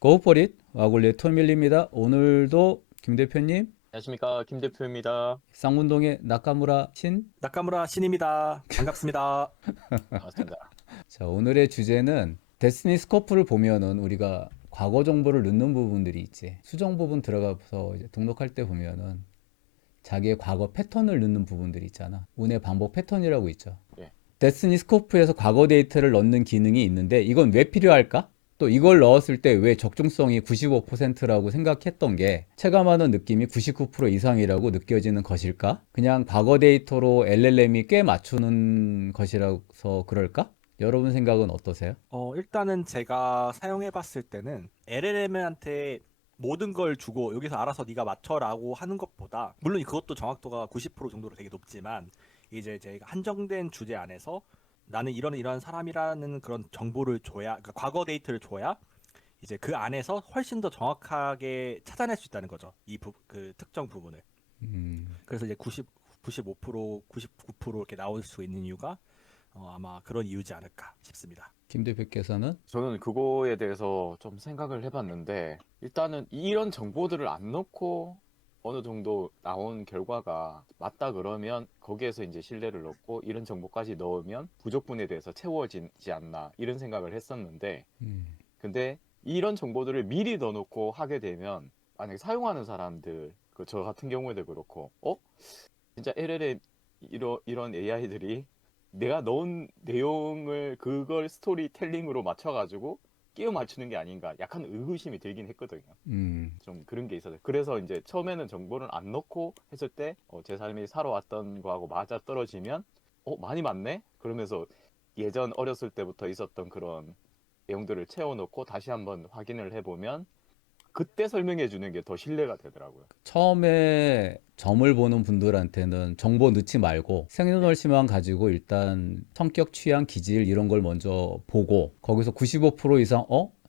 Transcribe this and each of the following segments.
Go for it. 와글리의 토밀리입니다. 오늘도 김 대표님, 안녕하십니까, 김 대표입니다. 쌍문동의 나카무라 신. 나카무라 신입니다. 반갑습니다. 반갑습니다. 자, 오늘의 주제는 데스티니 스코프를 보면은 우리가 과거 정보를 넣는 부분들이 있지. 수정 부분 들어가서 이제 등록할 때 보면은 자기의 과거 패턴을 넣는 부분들이 있잖아. 운의 반복 패턴이라고 있죠. 예. 데스티니 스코프에서 과거 데이터를 넣는 기능이 있는데 이건 왜 필요할까? 또 이걸 넣었을 때 왜 적중성이 95%라고 생각했던 게 체감하는 느낌이 99% 이상이라고 느껴지는 것일까? 그냥 과거 데이터로 LLM이 꽤 맞추는 것이라서 그럴까? 여러분 생각은 어떠세요? 일단은 제가 사용해 봤을 때는 LLM한테 모든 걸 주고 여기서 알아서 네가 맞춰라고 하는 것보다, 물론 그것도 정확도가 90% 정도로 되게 높지만, 이제 제가 한정된 주제 안에서 나는 이런 사람이라는 그런 정보를 줘야, 그러니까 과거 데이터를 줘야 이제 그 안에서 훨씬 더 정확하게 찾아낼 수 있다는 거죠. 그 특정 부분을. 그래서 이제 95%, 99% 이렇게 나올 수 있는 이유가 아마 그런 이유지 않을까 싶습니다. 김 대표께서는? 저는 그거에 대해서 좀 생각을 해봤는데, 일단은 이런 정보들을 안 넣고 어느 정도 나온 결과가 맞다 그러면 거기에서 이제 신뢰를 넣고 이런 정보까지 넣으면 부족분에 대해서 채워지지 않나 이런 생각을 했었는데, 근데 이런 정보들을 미리 넣어놓고 하게 되면 만약에 사용하는 사람들, 저 같은 경우에도 그렇고, 진짜 LLM 이런 AI들이 내가 넣은 내용을 그걸 스토리텔링으로 맞춰가지고 끼워 맞추는 게 아닌가 약간 의구심이 들긴 했거든요. 좀 그런 게 있어서 그래서 이제 처음에는 정보를 안 넣고 했을 때 제 삶이 살아왔던 거하고 맞아 떨어지면 많이 맞네? 그러면서 예전 어렸을 때부터 있었던 그런 내용들을 채워놓고 다시 한번 확인을 해보면 그때 설명해 주는 게 더 신뢰가 되더라고요. 처음에 점을 보는 분들한테는 정보 넣지 말고 네. 생년월일만 가지고 일단 성격, 취향, 기질 이런 걸 먼저 보고 거기서 95% 이상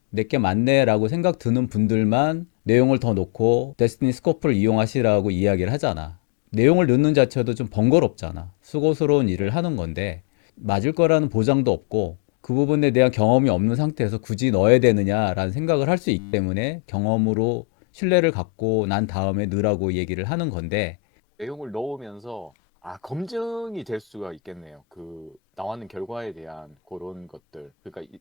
내게 맞네 라고 생각 드는 분들만 내용을 더 넣고 데스티니 스코프를 이용하시라고 이야기를 하잖아. 내용을 넣는 자체도 좀 번거롭잖아. 수고스러운 일을 네. 하는 건데 맞을 거라는 보장도 없고 그 부분에 대한 경험이 없는 상태에서 굳이 넣어야 되느냐라는 생각을 할 수 있기 때문에 경험으로 신뢰를 갖고 난 다음에 넣으라고 얘기를 하는 건데. 내용을 넣으면서 검증이 될 수가 있겠네요. 그 나왔는 결과에 대한 그런 것들. 그러니까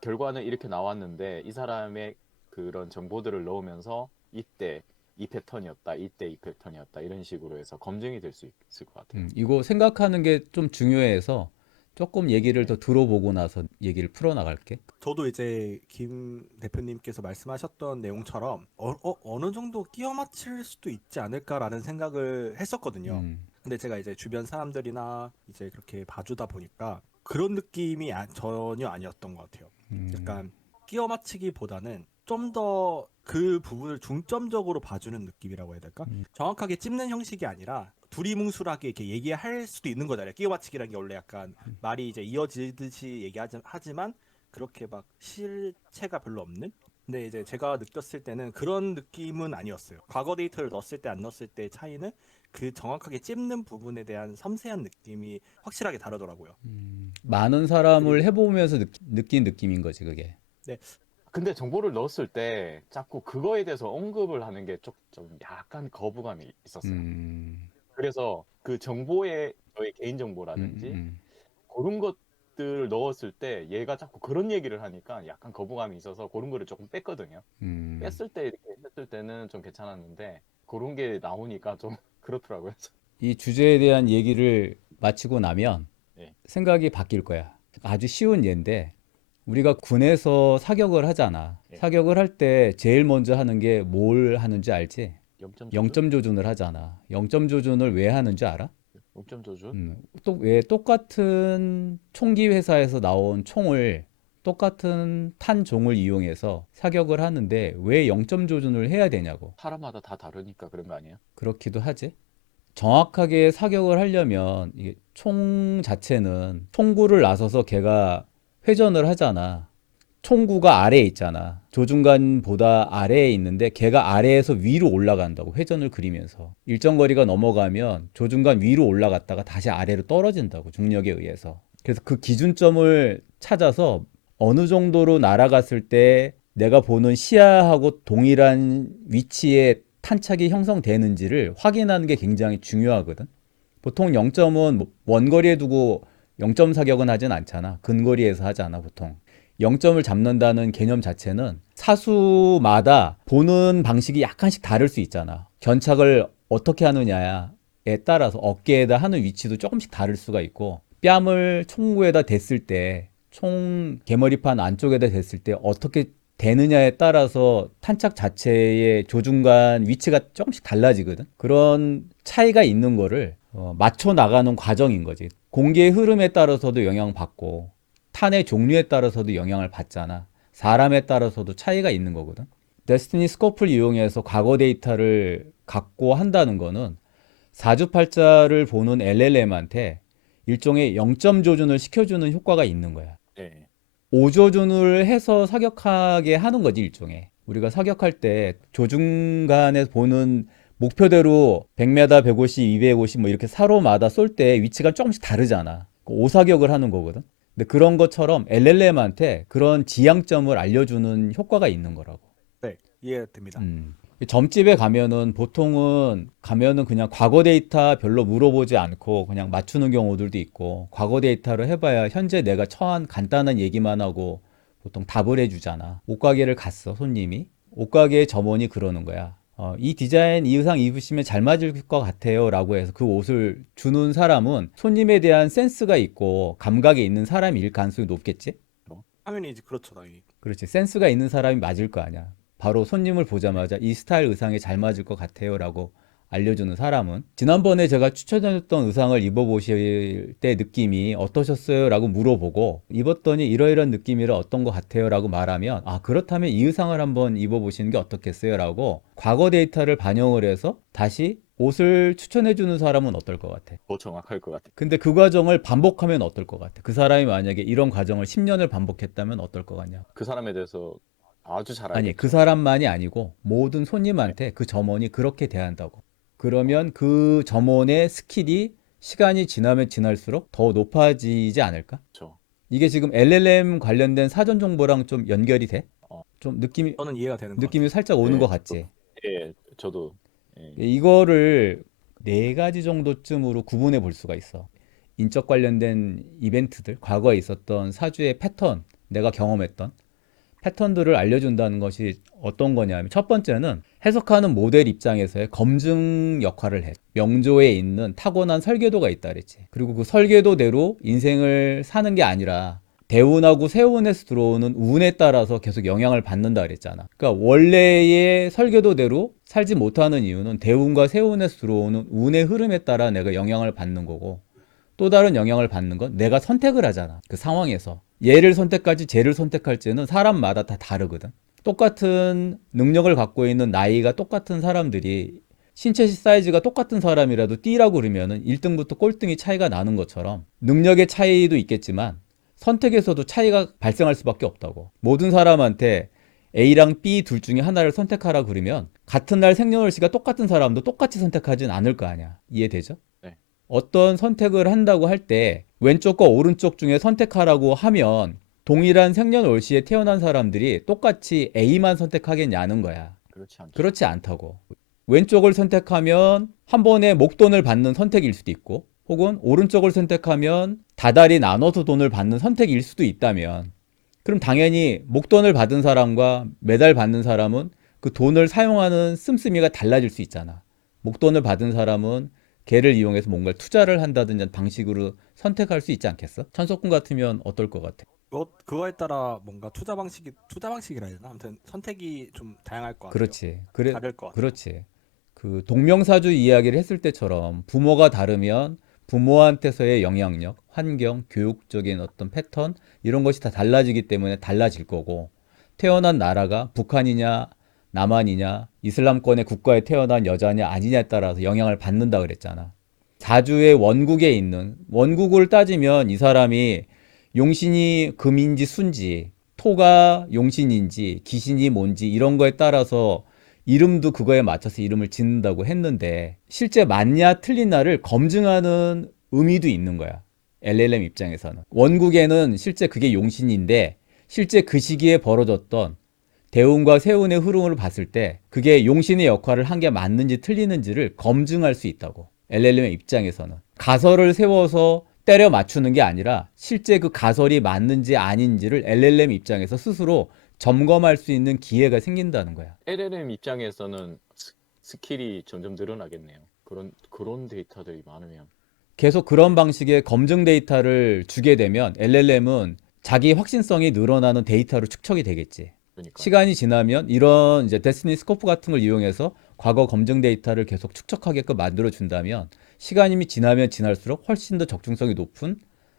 결과는 이렇게 나왔는데 이 사람의 그런 정보들을 넣으면서 이때 이 패턴이었다, 이때 이 패턴이었다 이런 식으로 해서 검증이 될 수 있을 것 같아요. 이거 생각하는 게 좀 중요해서 조금 얘기를 네. 더 들어보고 나서 얘기를 풀어나갈게. 저도 이제 김 대표님께서 말씀하셨던 내용처럼 어느 정도 끼워 맞출 수도 있지 않을까라는 생각을 했었거든요. 음, 근데 제가 이제 주변 사람들이나 이제 그렇게 봐주다 보니까 그런 느낌이 전혀 아니었던 것 같아요. 음, 약간 끼워 맞추기보다는 좀 더 그 부분을 중점적으로 봐주는 느낌이라고 해야 될까? 정확하게 찝는 형식이 아니라 두리뭉술하게 이렇게 얘기할 수도 있는 거잖아요. 끼워 맞추기라는 게 원래 약간 말이 이제 이어지듯이 하지만 그렇게 막 실체가 별로 없는? 근데 이제 제가 느꼈을 때는 그런 느낌은 아니었어요. 과거 데이터를 넣었을 때 안 넣었을 때의 차이는 그 정확하게 찝는 부분에 대한 섬세한 느낌이 확실하게 다르더라고요. 많은 사람을 그리고 해보면서 느낀 느낌인 거지, 그게. 네, 근데 정보를 넣었을 때 자꾸 그거에 대해서 언급을 하는 게 좀 약간 거부감이 있었어요. 음, 그래서 그 정보에 저의 음, 개인정보라든지 음, 그런 것들 넣었을 때 얘가 자꾸 그런 얘기를 하니까 약간 거부감이 있어서 그런 거를 조금 뺐거든요. 음. 뺐을 때 이렇게 했을 때는 좀 괜찮았는데 그런 게 나오니까 좀 그렇더라고요. 이 주제에 대한 얘기를 마치고 나면 네. 생각이 바뀔 거야. 아주 쉬운 예인데 우리가 군에서 사격을 하잖아. 네. 사격을 할 때 제일 먼저 하는 게 뭘 하는지 알지? 0점 조준? 0점 조준을 하잖아. 0점 조준을 왜 하는지 알아? 0점 조준? 또 왜 똑같은 총기 회사에서 나온 총을 똑같은 탄종을 이용해서 사격을 하는데 왜 0점 조준을 해야 되냐고. 사람마다 다 다르니까 그런 거 아니에요? 그렇기도 하지. 정확하게 사격을 하려면 이게 총 자체는 총구를 나서서 걔가 회전을 하잖아. 총구가 아래에 있잖아. 조준관보다 아래에 있는데 걔가 아래에서 위로 올라간다고 회전을 그리면서 일정 거리가 넘어가면 조준관 위로 올라갔다가 다시 아래로 떨어진다고 중력에 의해서. 그래서 그 기준점을 찾아서 어느 정도로 날아갔을 때 내가 보는 시야하고 동일한 위치에 탄착이 형성되는지를 확인하는 게 굉장히 중요하거든. 보통 0점은 원거리에 두고 0점 사격은 하진 않잖아. 근거리에서 하잖아, 보통. 0점을 잡는다는 개념 자체는 사수마다 보는 방식이 약간씩 다를 수 있잖아. 견착을 어떻게 하느냐에 따라서 어깨에다 하는 위치도 조금씩 다를 수가 있고, 뺨을 총구에다 댔을 때, 총 개머리판 안쪽에다 댔을 때 어떻게 되느냐에 따라서 탄착 자체의 조준간 위치가 조금씩 달라지거든. 그런 차이가 있는 거를 맞춰 나가는 과정인 거지. 공기의 흐름에 따라서도 영향받고 탄의 종류에 따라서도 영향을 받잖아. 사람에 따라서도 차이가 있는 거거든. 데스티니 스코프를 이용해서 과거 데이터를 갖고 한다는 거는 사주팔자를 보는 LLM한테 일종의 0점 조준을 시켜주는 효과가 있는 거야. 네. 5조준을 해서 사격하게 하는 거지, 일종의. 우리가 사격할 때 조준간에 보는 목표대로 100m, 150, 250 뭐 이렇게 사로마다 쏠 때 위치가 조금씩 다르잖아. 5사격을 하는 거거든. 근데 그런 것처럼 LLM한테 그런 지향점을 알려주는 효과가 있는 거라고. 네, 이해됩니다. 점집에 가면은 보통은 가면은 그냥 과거 데이터 별로 물어보지 않고 그냥 맞추는 경우들도 있고, 과거 데이터를 해봐야 현재 내가 처한 간단한 얘기만 하고 보통 답을 해주잖아. 옷가게를 갔어, 손님이. 옷가게의 점원이 그러는 거야. 이 디자인, 이 의상 입으시면 잘 맞을 것 같아요 라고 해서 그 옷을 주는 사람은 손님에 대한 센스가 있고 감각이 있는 사람일 가능성이 높겠지? 당연히 이제 그렇죠, 당연히. 그렇지. 센스가 있는 사람이 맞을 거 아니야. 바로 손님을 보자마자 이 스타일 의상에 잘 맞을 것 같아요 라고 알려주는 사람은. 지난번에 제가 추천해줬던 의상을 입어보실 때 느낌이 어떠셨어요? 라고 물어보고, 입었더니 이러이런 느낌이라 어떤 것 같아요? 라고 말하면, 아, 그렇다면 이 의상을 한번 입어보시는 게 어떻겠어요? 라고 과거 데이터를 반영을 해서 다시 옷을 추천해주는 사람은 어떨 것 같아? 더 정확할 것 같아요. 근데 그 과정을 반복하면 어떨 것 같아? 그 사람이 만약에 이런 과정을 10년을 반복했다면 어떨 것 같냐? 그 사람에 대해서 아주 잘 아니, 알겠죠. 그 사람만이 아니고 모든 손님한테 그 점원이 그렇게 대한다고. 그러면 그 점원의 스킬이 시간이 지나면 지날수록 더 높아지지 않을까? 그렇죠. 이게 지금 LLM 관련된 사전 정보랑 좀 연결이 돼? 어, 좀 느낌이 저는 이해가 되는 것 느낌이 같아요. 살짝 오는 네, 것 같지? 저도 예, 이거를 네 가지 정도쯤으로 구분해 볼 수가 있어. 인적 관련된 이벤트들, 과거에 있었던 사주의 패턴, 내가 경험했던 패턴들을 알려준다는 것이 어떤 거냐면, 첫 번째는 해석하는 모델 입장에서의 검증 역할을 해. 명조에 있는 타고난 설계도가 있다 그랬지. 그리고 그 설계도대로 인생을 사는 게 아니라 대운하고 세운에서 들어오는 운에 따라서 계속 영향을 받는다 그랬잖아. 그러니까 원래의 설계도대로 살지 못하는 이유는 대운과 세운에서 들어오는 운의 흐름에 따라 내가 영향을 받는 거고, 또 다른 영향을 받는 건 내가 선택을 하잖아. 그 상황에서. 얘를 선택할지 쟤를 선택할지는 사람마다 다 다르거든. 똑같은 능력을 갖고 있는 나이가 똑같은 사람들이 신체 사이즈가 똑같은 사람이라도 D라고 그러면은 1등부터 꼴등이 차이가 나는 것처럼 능력의 차이도 있겠지만 선택에서도 차이가 발생할 수밖에 없다고. 모든 사람한테 A랑 B 둘 중에 하나를 선택하라 그러면 같은 날 생년월일시가 똑같은 사람도 똑같이 선택하진 않을 거 아니야. 이해되죠? 네. 어떤 선택을 한다고 할 때 왼쪽과 오른쪽 중에 선택하라고 하면 동일한 생년월시에 태어난 사람들이 똑같이 A만 선택하겠냐는 거야. 그렇지 않죠. 그렇지 않다고. 왼쪽을 선택하면 한 번에 목돈을 받는 선택일 수도 있고, 혹은 오른쪽을 선택하면 다달이 나눠서 돈을 받는 선택일 수도 있다면, 그럼 당연히 목돈을 받은 사람과 매달 받는 사람은 그 돈을 사용하는 씀씀이가 달라질 수 있잖아. 목돈을 받은 사람은 걔를 이용해서 뭔가 투자를 한다든지 방식으로 선택할 수 있지 않겠어? 천석군 같으면 어떨 것 같아? 그거에 따라 뭔가 투자 방식이라 해야 되나? 아무튼 선택이 좀 다양할 것 같아요. 그렇지. 그래, 다를 것 같아요. 그렇지. 그 동명사주 이야기를 했을 때처럼 부모가 다르면 부모한테서의 영향력, 환경, 교육적인 어떤 패턴 이런 것이 다 달라지기 때문에 달라질 거고, 태어난 나라가 북한이냐 남한이냐 이슬람권의 국가에 태어난 여자냐 아니냐에 따라서 영향을 받는다 그랬잖아. 사주의 원국에 있는, 원국을 따지면 이 사람이 용신이 금인지 순지, 토가 용신인지 기신이 뭔지 이런 거에 따라서 이름도 그거에 맞춰서 이름을 짓는다고 했는데, 실제 맞냐 틀리냐를 검증하는 의미도 있는 거야. LLM 입장에서는 원국에는 실제 그게 용신인데 실제 그 시기에 벌어졌던 대운과 세운의 흐름을 봤을 때 그게 용신의 역할을 한 게 맞는지 틀리는지를 검증할 수 있다고. LLM의 입장에서는 가설을 세워서 때려 맞추는 게 아니라 실제 그 가설이 맞는지 아닌지를 LLM 입장에서 스스로 점검할 수 있는 기회가 생긴다는 거야. LLM 입장에서는 스킬이 점점 늘어나겠네요. 그런 데이터들이 많으면. 계속 그런 방식의 검증 데이터를 주게 되면 LLM은 자기 확신성이 늘어나는 데이터로 축적이 되겠지. 그러니까. 시간이 지나면 이런 이제 데스티니 스코프 같은 걸 이용해서 과거 검증 데이터를 계속 축적하게끔 만들어 준다면 시간이 지나면 지날수록 훨씬 더 적중성이 높은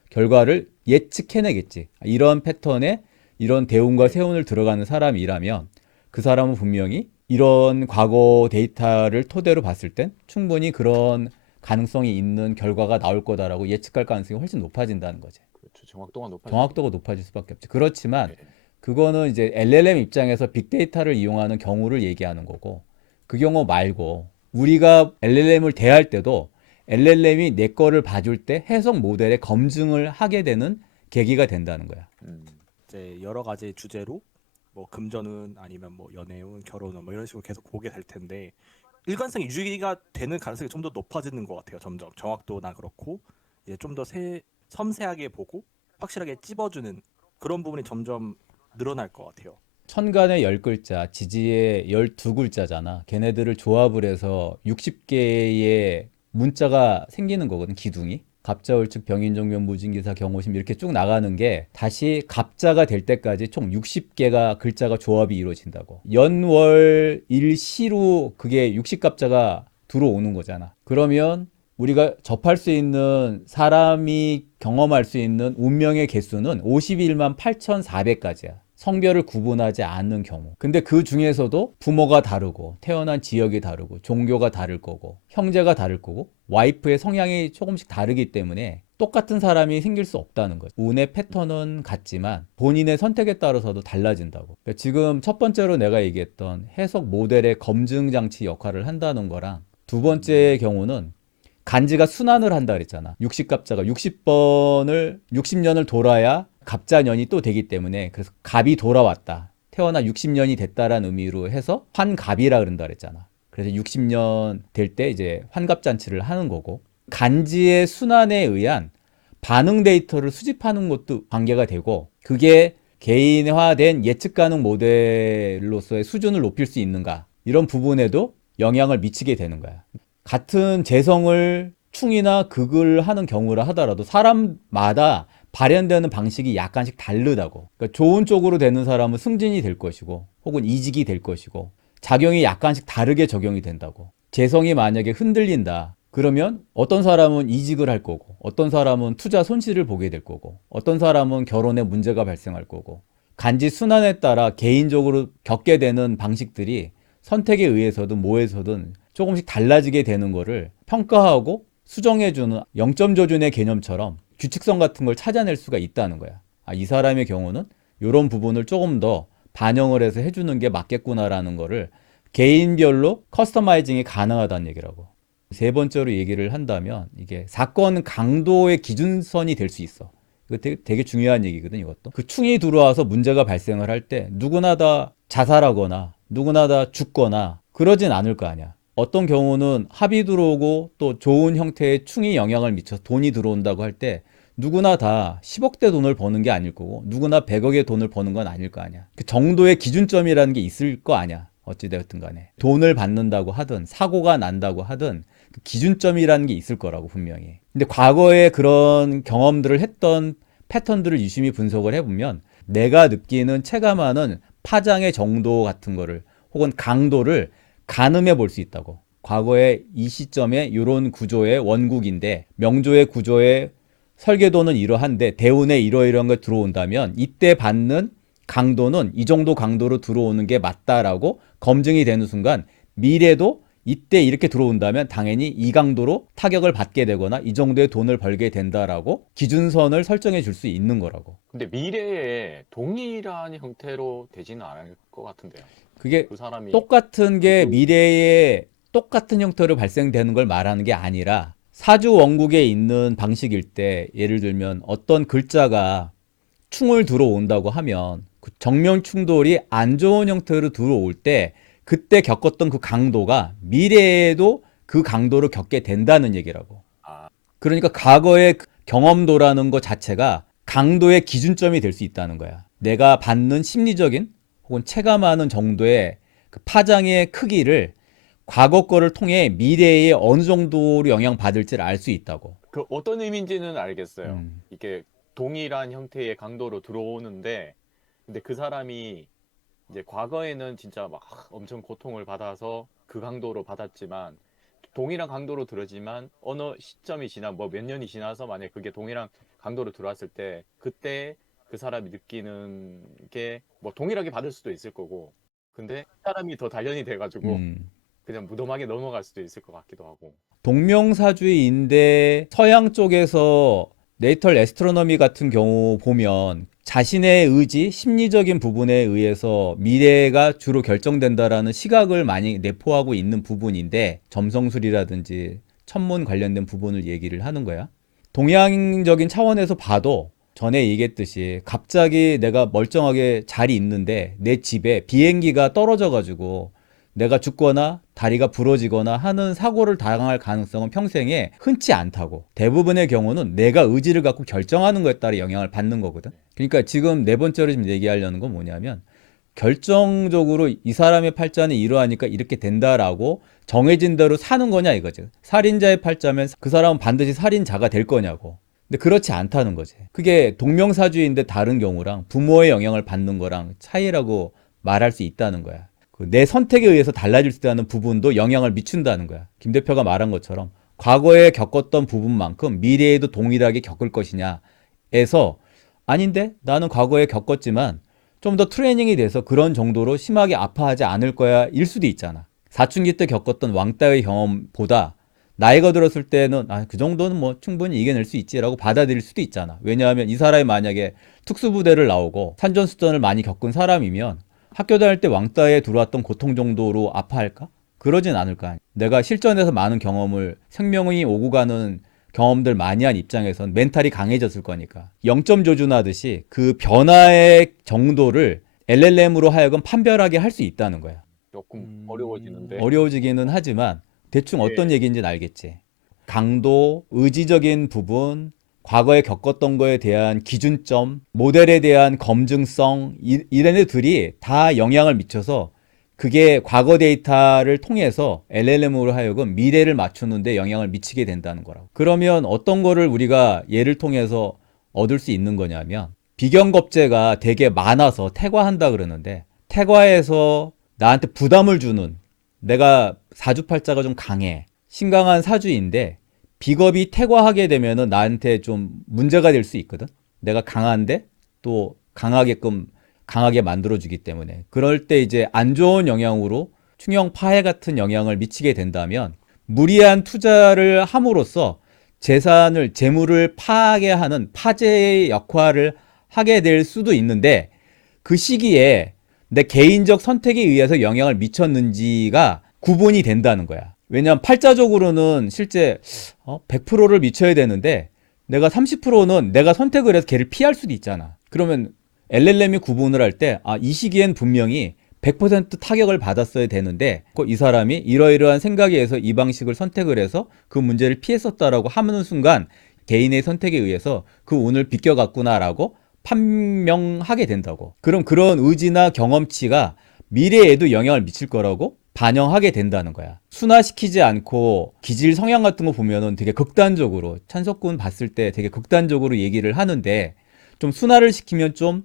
결과를 예측해내겠지. 이런 패턴에 이런 대운과 네. 세운을 들어가는 사람이라면 그 사람은 분명히 이런 과거 데이터를 토대로 봤을 땐 충분히 그런 가능성이 있는 결과가 나올 거다라고 예측할 가능성이 훨씬 높아진다는 거지. 그렇죠. 정확도가 높아지죠. 정확도가 높아질 수밖에 없지. 그렇지만 네. 그거는 이제 LLM 입장에서 빅데이터를 이용하는 경우를 얘기하는 거고, 그 경우 말고 우리가 LLM을 대할 때도 LLM이 내 거를 봐줄 때 해석 모델의 검증을 하게 되는 계기가 된다는 거야. 이제 여러 가지 주제로 뭐 금전운 아니면 뭐 연애운, 결혼운 뭐 이런 식으로 계속 보게 될 텐데 일관성이 유지가 되는 가능성이 좀 더 높아지는 것 같아요. 점점 정확도나 그렇고 이제 좀 더 섬세하게 보고 확실하게 찝어주는 그런 부분이 점점 늘어날 것 같아요. 천간의 10글자, 지지의 12글자잖아. 걔네들을 조합을 해서 60개의 문자가 생기는 거거든, 기둥이. 갑자을축, 병인종묘, 무진기사, 경호심 이렇게 쭉 나가는 게 다시 갑자가 될 때까지 총 60개가 글자가 조합이 이루어진다고. 연월 일시로 그게 60갑자가 들어오는 거잖아. 그러면 우리가 접할 수 있는 사람이 경험할 수 있는 운명의 개수는 51만 8,400가지야. 성별을 구분하지 않는 경우. 근데 그 중에서도 부모가 다르고 태어난 지역이 다르고 종교가 다를 거고 형제가 다를 거고 와이프의 성향이 조금씩 다르기 때문에 똑같은 사람이 생길 수 없다는 거죠. 운의 패턴은 같지만 본인의 선택에 따라서도 달라진다고. 그러니까 지금 첫 번째로 내가 얘기했던 해석 모델의 검증 장치 역할을 한다는 거랑 두 번째의 경우는 간지가 순환을 한다 그랬잖아. 60갑자가 60번을 60년을 돌아야 갑자년이 또 되기 때문에 그래서 갑이 돌아왔다. 태어나 60년이 됐다라는 의미로 해서 환갑이라 그런다 그랬잖아. 그래서 60년 될 때 이제 환갑잔치를 하는 거고 간지의 순환에 의한 반응 데이터를 수집하는 것도 관계가 되고 그게 개인화된 예측 가능 모델로서의 수준을 높일 수 있는가 이런 부분에도 영향을 미치게 되는 거야. 같은 재성을 충이나 극을 하는 경우라 하더라도 사람마다 발현되는 방식이 약간씩 다르다고. 그러니까 좋은 쪽으로 되는 사람은 승진이 될 것이고 혹은 이직이 될 것이고 작용이 약간씩 다르게 적용이 된다고. 재성이 만약에 흔들린다. 그러면 어떤 사람은 이직을 할 거고 어떤 사람은 투자 손실을 보게 될 거고 어떤 사람은 결혼에 문제가 발생할 거고 간지 순환에 따라 개인적으로 겪게 되는 방식들이 선택에 의해서든 뭐에서든 조금씩 달라지게 되는 거를 평가하고 수정해주는 0점 조준의 개념처럼 규칙성 같은 걸 찾아낼 수가 있다는 거야. 아, 이 사람의 경우는 이런 부분을 조금 더 반영을 해서 해주는 게 맞겠구나라는 거를 개인별로 커스터마이징이 가능하다는 얘기라고. 세 번째로 얘기를 한다면 이게 사건 강도의 기준선이 될 수 있어. 이거 되게 중요한 얘기거든, 이것도. 그 충이 들어와서 문제가 발생을 할 때 누구나 다 자살하거나 누구나 다 죽거나 그러진 않을 거 아니야. 어떤 경우는 합이 들어오고 또 좋은 형태의 충이 영향을 미쳐서 돈이 들어온다고 할 때 누구나 다 10억대 돈을 버는 게 아닐 거고 누구나 100억의 돈을 버는 건 아닐 거 아니야. 그 정도의 기준점이라는 게 있을 거 아니야. 어찌되었든 간에. 돈을 받는다고 하든 사고가 난다고 하든 그 기준점이라는 게 있을 거라고 분명히. 근데 과거에 그런 경험들을 했던 패턴들을 유심히 분석을 해보면 내가 느끼는 체감하는 파장의 정도 같은 거를 혹은 강도를 가늠해 볼 수 있다고. 과거에 이 시점에 이런 구조의 원국인데 명조의 구조의 설계도는 이러한데 대운에 이러이러한 게 들어온다면 이때 받는 강도는 이 정도 강도로 들어오는 게 맞다라고 검증이 되는 순간 미래도 이때 이렇게 들어온다면 당연히 이 강도로 타격을 받게 되거나 이 정도의 돈을 벌게 된다라고 기준선을 설정해 줄 수 있는 거라고. 근데 미래에 동일한 형태로 되지는 않을 것 같은데요. 그게 그 사람이 똑같은 게 미래에 똑같은 형태로 발생되는 걸 말하는 게 아니라 사주 원국에 있는 방식일 때 예를 들면 어떤 글자가 충을 들어온다고 하면 그 정면 충돌이 안 좋은 형태로 들어올 때 그때 겪었던 그 강도가 미래에도 그 강도를 겪게 된다는 얘기라고. 아, 그러니까 과거의 그 경험도라는 것 자체가 강도의 기준점이 될 수 있다는 거야. 내가 받는 심리적인 혹은 체감하는 정도의 그 파장의 크기를 과거 거를 통해 미래에 어느 정도로 영향받을지를 알 수 있다고. 그 어떤 의미인지는 알겠어요. 음. 이게 동일한 형태의 강도로 들어오는데, 근데 그 사람이 이제 과거에는 진짜 막 엄청 고통을 받아서 그 강도로 받았지만, 동일한 강도로 들어지만 어느 시점이 지나 뭐 몇 년이 지나서 만약 그게 동일한 강도로 들어왔을 때 그때 그 사람이 느끼는 게 뭐 동일하게 받을 수도 있을 거고, 근데 사람이 더 단련이 돼가지고 음. 그냥 무덤하게 넘어갈 수도 있을 것 같기도 하고. 동명사주의인데 서양 쪽에서 네이털 에스트로노미 같은 경우 보면 자신의 의지, 심리적인 부분에 의해서 미래가 주로 결정된다라는 시각을 많이 내포하고 있는 부분인데 점성술이라든지 천문 관련된 부분을 얘기를 하는 거야. 동양적인 차원에서 봐도 전에 얘기했듯이 갑자기 내가 멀쩡하게 잘 있는데 내 집에 비행기가 떨어져 가지고 내가 죽거나 다리가 부러지거나 하는 사고를 당할 가능성은 평생에 흔치 않다고. 대부분의 경우는 내가 의지를 갖고 결정하는 것에 따라 영향을 받는 거거든. 그러니까 지금 네 번째로 지금 얘기하려는 건 뭐냐면 결정적으로 이 사람의 팔자는 이러하니까 이렇게 된다라고 정해진 대로 사는 거냐 이거죠. 살인자의 팔자면 그 사람은 반드시 살인자가 될 거냐고. 근데 그렇지 않다는 거지. 그게 동명사주인데 다른 경우랑 부모의 영향을 받는 거랑 차이라고 말할 수 있다는 거야. 내 선택에 의해서 달라질 수 있다는 부분도 영향을 미친다는 거야. 김 대표가 말한 것처럼 과거에 겪었던 부분만큼 미래에도 동일하게 겪을 것이냐에서 아닌데 나는 과거에 겪었지만 좀 더 트레이닝이 돼서 그런 정도로 심하게 아파하지 않을 거야 일 수도 있잖아. 사춘기 때 겪었던 왕따의 경험보다 나이가 들었을 때는 그 정도는 뭐 충분히 이겨낼 수 있지라고 받아들일 수도 있잖아. 왜냐하면 이 사람이 만약에 특수부대를 나오고 산전수전을 많이 겪은 사람이면 학교 다닐 때 왕따에 들어왔던 고통 정도로 아파할까? 그러진 않을 거 아니야. 내가 실전에서 많은 경험을 생명이 오고 가는 경험들 많이 한 입장에선 멘탈이 강해졌을 거니까. 0점 조준하듯이 그 변화의 정도를 LLM으로 하여금 판별하게 할 수 있다는 거야. 조금 어려워지는데. 어려워지기는 하지만 대충 어떤 예. 얘기인지는 알겠지. 강도, 의지적인 부분, 과거에 겪었던 거에 대한 기준점, 모델에 대한 검증성, 이런 애들이 다 영향을 미쳐서 그게 과거 데이터를 통해서 LLM으로 하여금 미래를 맞추는데 영향을 미치게 된다는 거라고. 그러면 어떤 거를 우리가 예를 통해서 얻을 수 있는 거냐면 비경겁제가 되게 많아서 태과한다 그러는데 태과에서 나한테 부담을 주는 내가 사주팔자가 좀 강해. 신강한 사주인데 비겁이 태과하게 되면은 나한테 좀 문제가 될 수 있거든. 내가 강한데 또 강하게 만들어주기 때문에. 그럴 때 이제 안 좋은 영향으로 충형 파해 같은 영향을 미치게 된다면 무리한 투자를 함으로써 재물을 파괴하는 파재의 역할을 하게 될 수도 있는데 그 시기에 내 개인적 선택에 의해서 영향을 미쳤는지가 구분이 된다는 거야. 왜냐하면 팔자적으로는 실제 100%를 미쳐야 되는데 내가 30%는 내가 선택을 해서 걔를 피할 수도 있잖아. 그러면 LLM이 구분을 할 때 이 시기엔 분명히 100% 타격을 받았어야 되는데 이 사람이 이러이러한 생각에 의해서 이 방식을 선택을 해서 그 문제를 피했었다라고 하는 순간 개인의 선택에 의해서 그 운을 비껴갔구나라고 판명하게 된다고. 그럼 그런 의지나 경험치가 미래에도 영향을 미칠 거라고 반영하게 된다는 거야. 순화시키지 않고 기질 성향 같은 거 보면은 되게 극단적으로 찬석군 봤을 때 되게 극단적으로 얘기를 하는데 좀 순화를 시키면 좀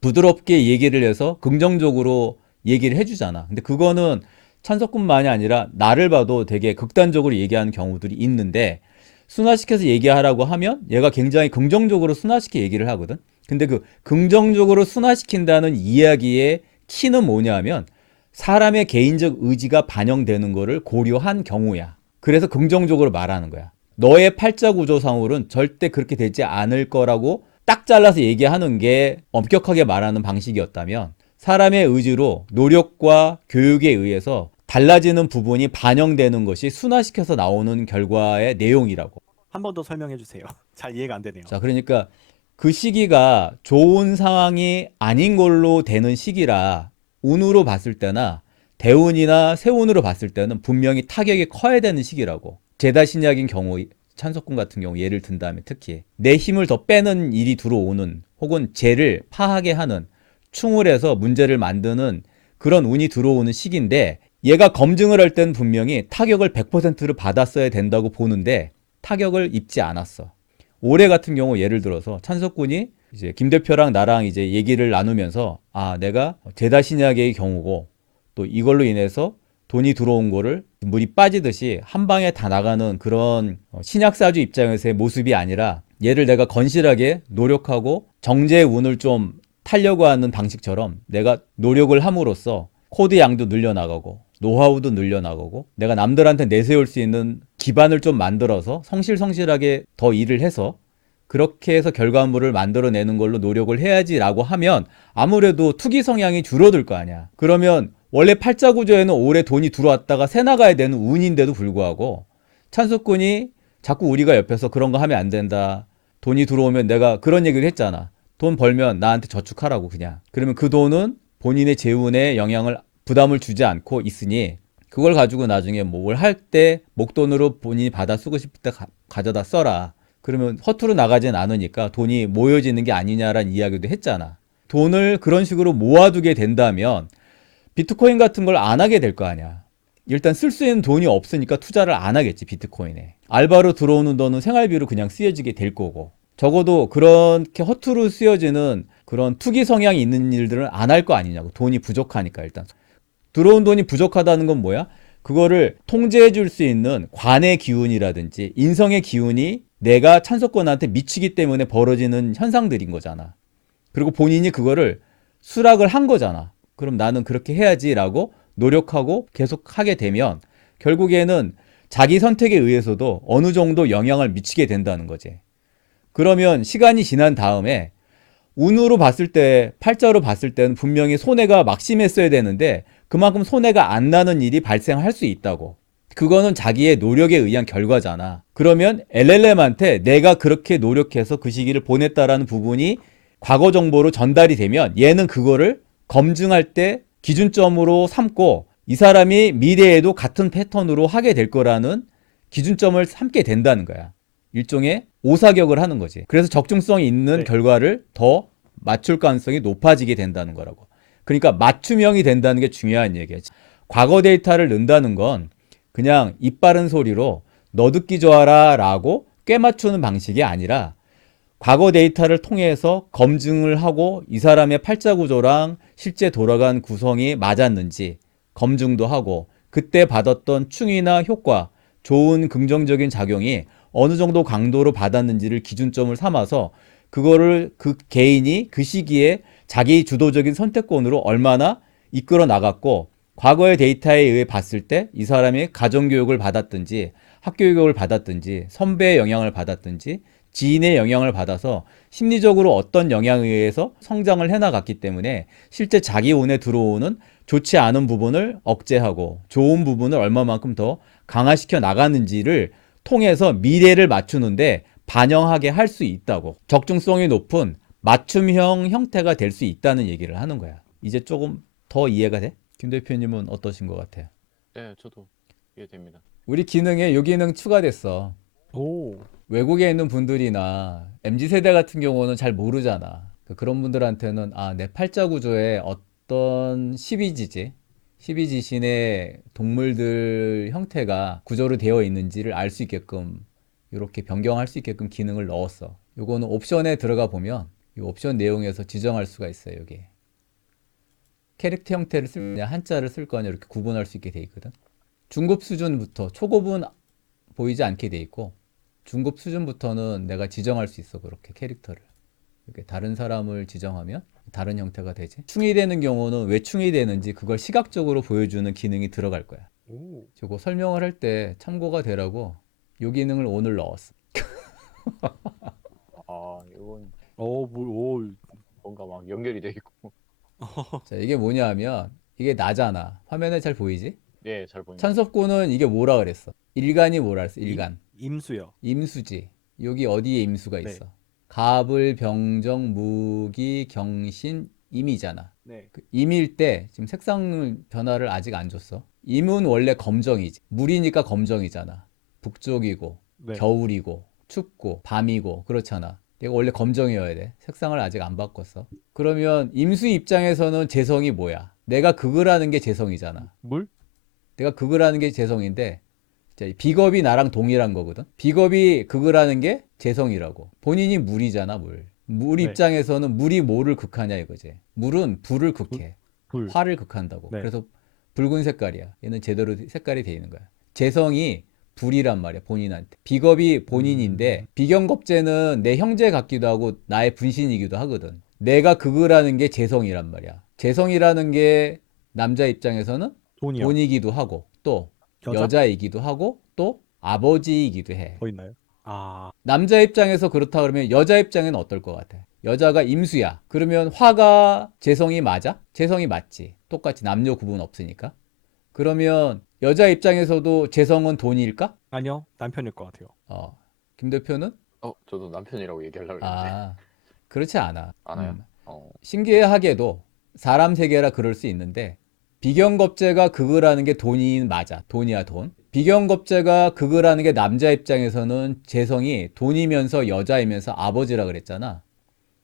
부드럽게 얘기를 해서 긍정적으로 얘기를 해주잖아. 근데 그거는 찬석군만이 아니라 나를 봐도 되게 극단적으로 얘기하는 경우들이 있는데 순화시켜서 얘기하라고 하면 얘가 굉장히 긍정적으로 순화시켜 얘기를 하거든. 근데 그 긍정적으로 순화시킨다는 이야기의 키는 뭐냐면 사람의 개인적 의지가 반영되는 거를 고려한 경우야. 그래서 긍정적으로 말하는 거야. 너의 팔자 구조상으로는 절대 그렇게 되지 않을 거라고 딱 잘라서 얘기하는 게 엄격하게 말하는 방식이었다면 사람의 의지로 노력과 교육에 의해서 달라지는 부분이 반영되는 것이 순화시켜서 나오는 결과의 내용이라고. 한 번 더 설명해 주세요. 잘 이해가 안 되네요. 자, 그러니까 그 시기가 좋은 상황이 아닌 걸로 되는 시기라 운으로 봤을 때나 대운이나 세운으로 봤을 때는 분명히 타격이 커야 되는 시기라고. 제다신약인 경우 찬석군 같은 경우 예를 든다면 특히 내 힘을 더 빼는 일이 들어오는 혹은 죄를 파하게 하는 충을 해서 문제를 만드는 그런 운이 들어오는 시기인데 얘가 검증을 할 때는 분명히 타격을 100%를 받았어야 된다고 보는데 타격을 입지 않았어. 올해 같은 경우 예를 들어서 찬석군이 이제 김 대표랑 나랑 이제 얘기를 나누면서 아 내가 제다신약의 경우고 또 이걸로 인해서 돈이 들어온 거를 물이 빠지듯이 한 방에 다 나가는 그런 신약사주 입장에서의 모습이 아니라 얘를 내가 건실하게 노력하고 정제의 운을 좀 타려고 하는 방식처럼 내가 노력을 함으로써 코드 양도 늘려나가고 노하우도 늘려나가고 내가 남들한테 내세울 수 있는 기반을 좀 만들어서 성실성실하게 더 일을 해서 그렇게 해서 결과물을 만들어내는 걸로 노력을 해야지라고 하면 아무래도 투기 성향이 줄어들 거 아니야. 그러면 원래 팔자 구조에는 올해 돈이 들어왔다가 새 나가야 되는 운인데도 불구하고 찬석군이 자꾸 우리가 옆에서 그런 거 하면 안 된다. 돈이 들어오면 내가 그런 얘기를 했잖아. 돈 벌면 나한테 저축하라고 그냥. 그러면 그 돈은 본인의 재운에 영향을 부담을 주지 않고 있으니 그걸 가지고 나중에 뭘 할 때 목돈으로 본인이 받아 쓰고 싶을 때 가져다 써라. 그러면 허투루 나가진 않으니까 돈이 모여지는 게 아니냐라는 이야기도 했잖아. 돈을 그런 식으로 모아두게 된다면 비트코인 같은 걸 안 하게 될 거 아니야. 일단 쓸 수 있는 돈이 없으니까 투자를 안 하겠지, 비트코인에. 알바로 들어오는 돈은 생활비로 그냥 쓰여지게 될 거고. 적어도 그렇게 허투루 쓰여지는 그런 투기 성향이 있는 일들은 안 할 거 아니냐고. 돈이 부족하니까 일단. 들어온 돈이 부족하다는 건 뭐야? 그거를 통제해 줄 수 있는 관의 기운이라든지 인성의 기운이 내가 찬석권한테 미치기 때문에 벌어지는 현상들인 거잖아. 그리고 본인이 그거를 수락을 한 거잖아. 그럼 나는 그렇게 해야지라고 노력하고 계속 하게 되면 결국에는 자기 선택에 의해서도 어느 정도 영향을 미치게 된다는 거지. 그러면 시간이 지난 다음에 운으로 봤을 때, 팔자로 봤을 때는 분명히 손해가 막심했어야 되는데 그만큼 손해가 안 나는 일이 발생할 수 있다고. 그거는 자기의 노력에 의한 결과잖아. 그러면 LLM한테 내가 그렇게 노력해서 그 시기를 보냈다라는 부분이 과거 정보로 전달이 되면 얘는 그거를 검증할 때 기준점으로 삼고 이 사람이 미래에도 같은 패턴으로 하게 될 거라는 기준점을 삼게 된다는 거야. 일종의 오사격을 하는 거지. 그래서 적중성이 있는 네. 결과를 더 맞출 가능성이 높아지게 된다는 거라고. 그러니까 맞춤형이 된다는 게 중요한 얘기야. 과거 데이터를 넣는다는 건 그냥 입 바른 소리로 너 듣기 좋아라 라고 꿰맞추는 방식이 아니라 과거 데이터를 통해서 검증을 하고 이 사람의 팔자 구조랑 실제 돌아간 구성이 맞았는지 검증도 하고 그때 받았던 충이나 효과, 좋은 긍정적인 작용이 어느 정도 강도로 받았는지를 기준점을 삼아서 그거를 그 개인이 그 시기에 자기 주도적인 선택권으로 얼마나 이끌어 나갔고 과거의 데이터에 의해 봤을 때 이 사람이 가정교육을 받았든지 학교교육을 받았든지 선배의 영향을 받았든지 지인의 영향을 받아서 심리적으로 어떤 영향에 의해서 성장을 해나갔기 때문에 실제 자기 운에 들어오는 좋지 않은 부분을 억제하고 좋은 부분을 얼마만큼 더 강화시켜 나가는지를 통해서 미래를 맞추는데 반영하게 할 수 있다고. 적중성이 높은 맞춤형 형태가 될 수 있다는 얘기를 하는 거야. 이제 조금 더 이해가 돼? 김 대표님은 어떠신 것 같아요? 네, 저도 이해됩니다. 우리 기능에 요 기능 추가됐어. 오. 외국에 있는 분들이나 MZ세대 같은 경우는 잘 모르잖아. 그런 분들한테는 아, 내 팔자 구조에 어떤 12지지, 12지신의 동물들 형태가 구조로 되어 있는지를 알 수 있게끔 이렇게 변경할 수 있게끔 기능을 넣었어. 요거는 옵션에 들어가 보면 이 옵션 내용에서 지정할 수가 있어요. 여기 캐릭터 형태를 쓸 거냐 한자를 쓸 거냐 이렇게 구분할 수 있게 돼 있거든. 중급 수준부터 초급은 보이지 않게 돼 있고 중급 수준부터는 내가 지정할 수 있어. 그렇게 캐릭터를 이렇게 다른 사람을 지정하면 다른 형태가 되지. 충이 되는 경우는 왜 충이 되는지 그걸 시각적으로 보여주는 기능이 들어갈 거야. 오. 저거 설명을 할 때 참고가 되라고 요 기능을 오늘 넣었어. 아, 이건 오. 뭔가 막 연결이 돼 있고. 자, 이게 뭐냐 하면 이게 나잖아. 화면에 잘 보이지? 네, 잘 보입니다. 찬석고는 이게 뭐라 그랬어? 일간이 뭐라 그랬어? 일간. 임수요. 임수지. 여기 어디에 임수가 네. 있어? 갑을, 병정, 무기, 경신, 임이잖아. 네. 그 임일 때 지금 색상 변화를 아직 안 줬어. 임은 원래 검정이지. 물이니까 검정이잖아. 북쪽이고 네. 겨울이고 춥고 밤이고 그렇잖아. 내가 원래 검정이어야 돼. 색상을 아직 안 바꿨어. 그러면 임수 입장에서는 재성이 뭐야? 내가 극을 하는 게 재성이잖아. 물? 내가 극을 하는 게 재성인데 자, 비겁이 나랑 동일한 거거든. 비겁이 극을 하는 게 재성이라고. 본인이 물이잖아, 물. 물 네. 입장에서는 물이 뭐를 극하냐 이거지. 물은 불을 극해. 불. 화를 극한다고. 네. 그래서 붉은 색깔이야. 얘는 제대로 색깔이 돼 있는 거야. 재성이 불이란 말이야, 본인한테. 비겁이 본인인데 비경겁제는 내 형제 같기도 하고 나의 분신이기도 하거든. 내가 극을 하는 게 재성이란 말이야. 재성이라는 게 남자 입장에서는 돈이요. 돈이기도 하고 또 여자이기도 하고 또 아버지이기도 해. 더 있나요? 아, 남자 입장에서 그렇다 그러면 여자 입장에는 어떨 것 같아? 여자가 임수야. 그러면 화가 재성이 맞아? 재성이 맞지. 똑같이 남녀 구분 없으니까. 그러면 여자 입장에서도 재성은 돈일까? 아니요. 남편일 것 같아요. 김 대표는? 저도 남편이라고 얘기하려고 했는데. 그렇지 않아. 않아요? 신기하게도 사람 세계라 그럴 수 있는데 비경겁제가 극을 하는 게 돈이 맞아. 돈이야 돈. 비경겁제가 극을 하는 게 남자 입장에서는 재성이 돈이면서 여자이면서 아버지라 그랬잖아.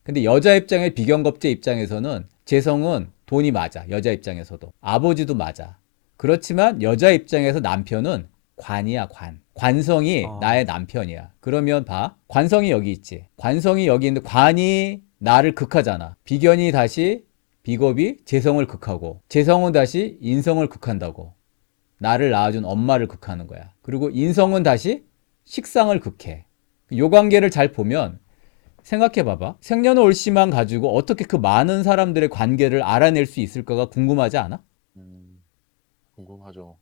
근데 여자 입장에 비경겁제 입장에서는 재성은 돈이 맞아. 여자 입장에서도. 아버지도 맞아. 그렇지만 여자 입장에서 남편은 관이야 관. 관성이 나의 남편이야. 그러면 봐. 관성이 여기 있지. 관성이 여기 있는데 관이 나를 극하잖아. 비견이 다시 비겁이 재성을 극하고 재성은 다시 인성을 극한다고. 나를 낳아준 엄마를 극하는 거야. 그리고 인성은 다시 식상을 극해. 요 관계를 잘 보면 생각해 봐봐. 생년월시만 가지고 어떻게 그 많은 사람들의 관계를 알아낼 수 있을까가 궁금하지 않아? 궁금하죠.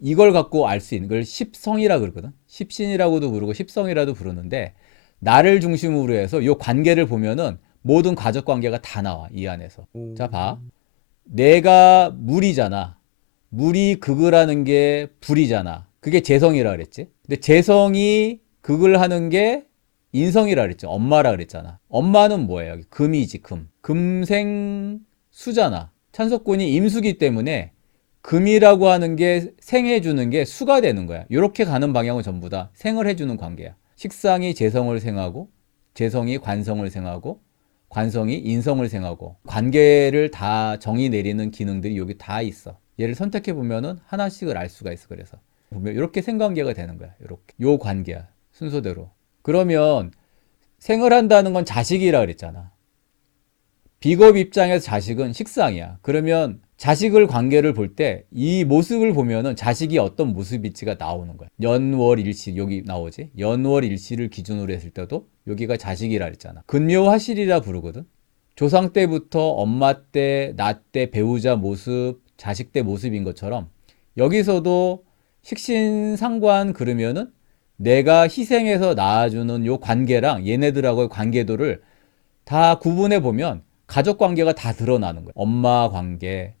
이걸 갖고 알 수 있는 걸 십성이라 그러거든. 십신이라고도 부르고 십성이라도 부르는데 나를 중심으로 해서 요 관계를 보면은 모든 가족 관계가 다 나와 이 안에서. 자, 봐. 내가 물이잖아. 물이 극을 하는 게 불이잖아. 그게 재성이라 그랬지. 근데 재성이 극을 하는 게 인성이라 그랬죠. 엄마라 그랬잖아. 엄마는 뭐예요? 금이지, 금. 금생수잖아. 찬석군이 임수기 때문에 금이라고 하는 게 생해주는 게 수가 되는 거야. 이렇게 가는 방향은 전부 다 생을 해주는 관계야. 식상이 재성을 생하고 재성이 관성을 생하고 관성이 인성을 생하고 관계를 다 정의 내리는 기능들이 여기 다 있어. 얘를 선택해 보면은 하나씩을 알 수가 있어. 그래서 보면 이렇게 생관계가 되는 거야. 이렇게 요 관계야 순서대로. 그러면 생을 한다는 건 자식이라 그랬잖아. 비겁 입장에서 자식은 식상이야. 그러면 자식을 관계를 볼 때 이 모습을 보면은 자식이 어떤 모습일지가 나오는 거야. 연월일시 여기 나오지. 연월일시를 기준으로 했을 때도 여기가 자식이라 그랬잖아. 근묘화실이라 부르거든. 조상 때부터 엄마 때, 나 때 배우자 모습, 자식 때 모습인 것처럼 여기서도 식신상관 그러면은 내가 희생해서 낳아주는 요 관계랑 얘네들하고의 관계도를 다 구분해 보면 가족 관계가 다 드러나는 거야. 엄마 관계,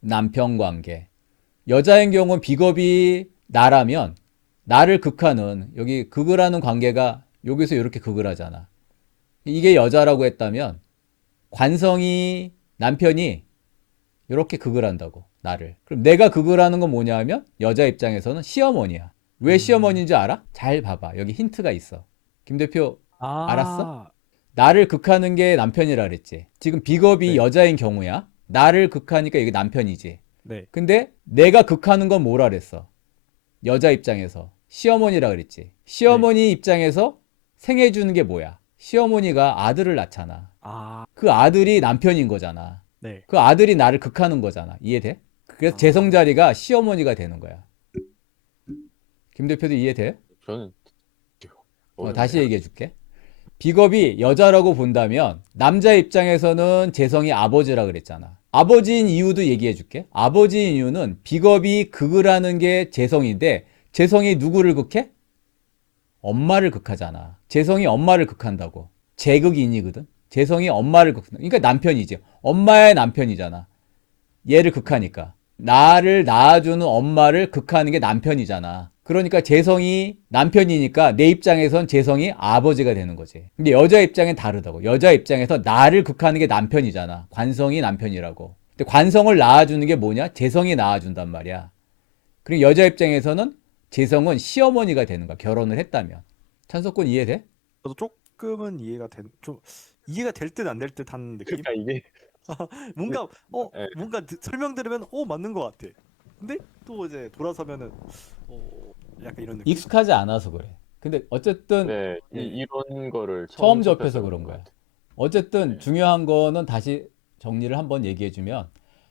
남편 관계. 여자인 경우는 비겁이 나라면 나를 극하는 여기 극을 하는 관계가 여기서 이렇게 극을 하잖아. 이게 여자라고 했다면 관성이 남편이 이렇게 극을 한다고 나를. 그럼 내가 극을 하는 건 뭐냐 하면 여자 입장에서는 시어머니야. 왜 시어머니인지 알아? 잘 봐봐. 여기 힌트가 있어. 김 대표 알았어? 나를 극하는 게 남편이라 그랬지. 지금 비겁이 네. 여자인 경우야. 나를 극하니까 이게 남편이지. 네. 근데 내가 극하는 건 뭐라 그랬어? 여자 입장에서 시어머니라 그랬지. 시어머니 입장에서 생해주는 게 뭐야? 시어머니가 아들을 낳잖아. 그 아들이 남편인 거잖아. 네. 그 아들이 나를 극하는 거잖아. 이해돼? 그래서 재성 자리가 시어머니가 되는 거야. 김 대표도 이해돼? 저는 다시 얘기해 줄게. 비겁이 여자라고 본다면 남자 입장에서는 재성이 아버지라 그랬잖아. 아버지인 이유도 얘기해 줄게. 아버지인 이유는 비겁이 극을 하는 게 재성인데 재성이 누구를 극해? 엄마를 극하잖아. 재성이 엄마를 극한다고. 재극인이거든. 재성이 엄마를 극한다. 그러니까 남편이지. 엄마의 남편이잖아. 얘를 극하니까. 나를 낳아주는 엄마를 극하는 게 남편이잖아. 그러니까 재성이 남편이니까 내 입장에선 재성이 아버지가 되는 거지. 근데 여자 입장엔 다르다고. 여자 입장에서 나를 극하는 게 남편이잖아. 관성이 남편이라고. 근데 관성을 낳아주는 게 뭐냐? 재성이 낳아준단 말이야. 그리고 여자 입장에서는 재성은 시어머니가 되는 거야. 결혼을 했다면. 찬석군 이해돼? 저도 조금은 좀 이해가 될 듯 안 될 듯 한 느낌? 그러니까 이게 뭔가 예. 뭔가 설명 들으면 맞는 것 같아. 근데 또 이제 돌아서면은 약간 이런 느낌. 익숙하지 않아서 그래. 근데 어쨌든 네, 예. 이런 거를 처음 접해서 그런 것 거야. 같아요. 어쨌든 네. 중요한 거는 다시 정리를 한번 얘기해주면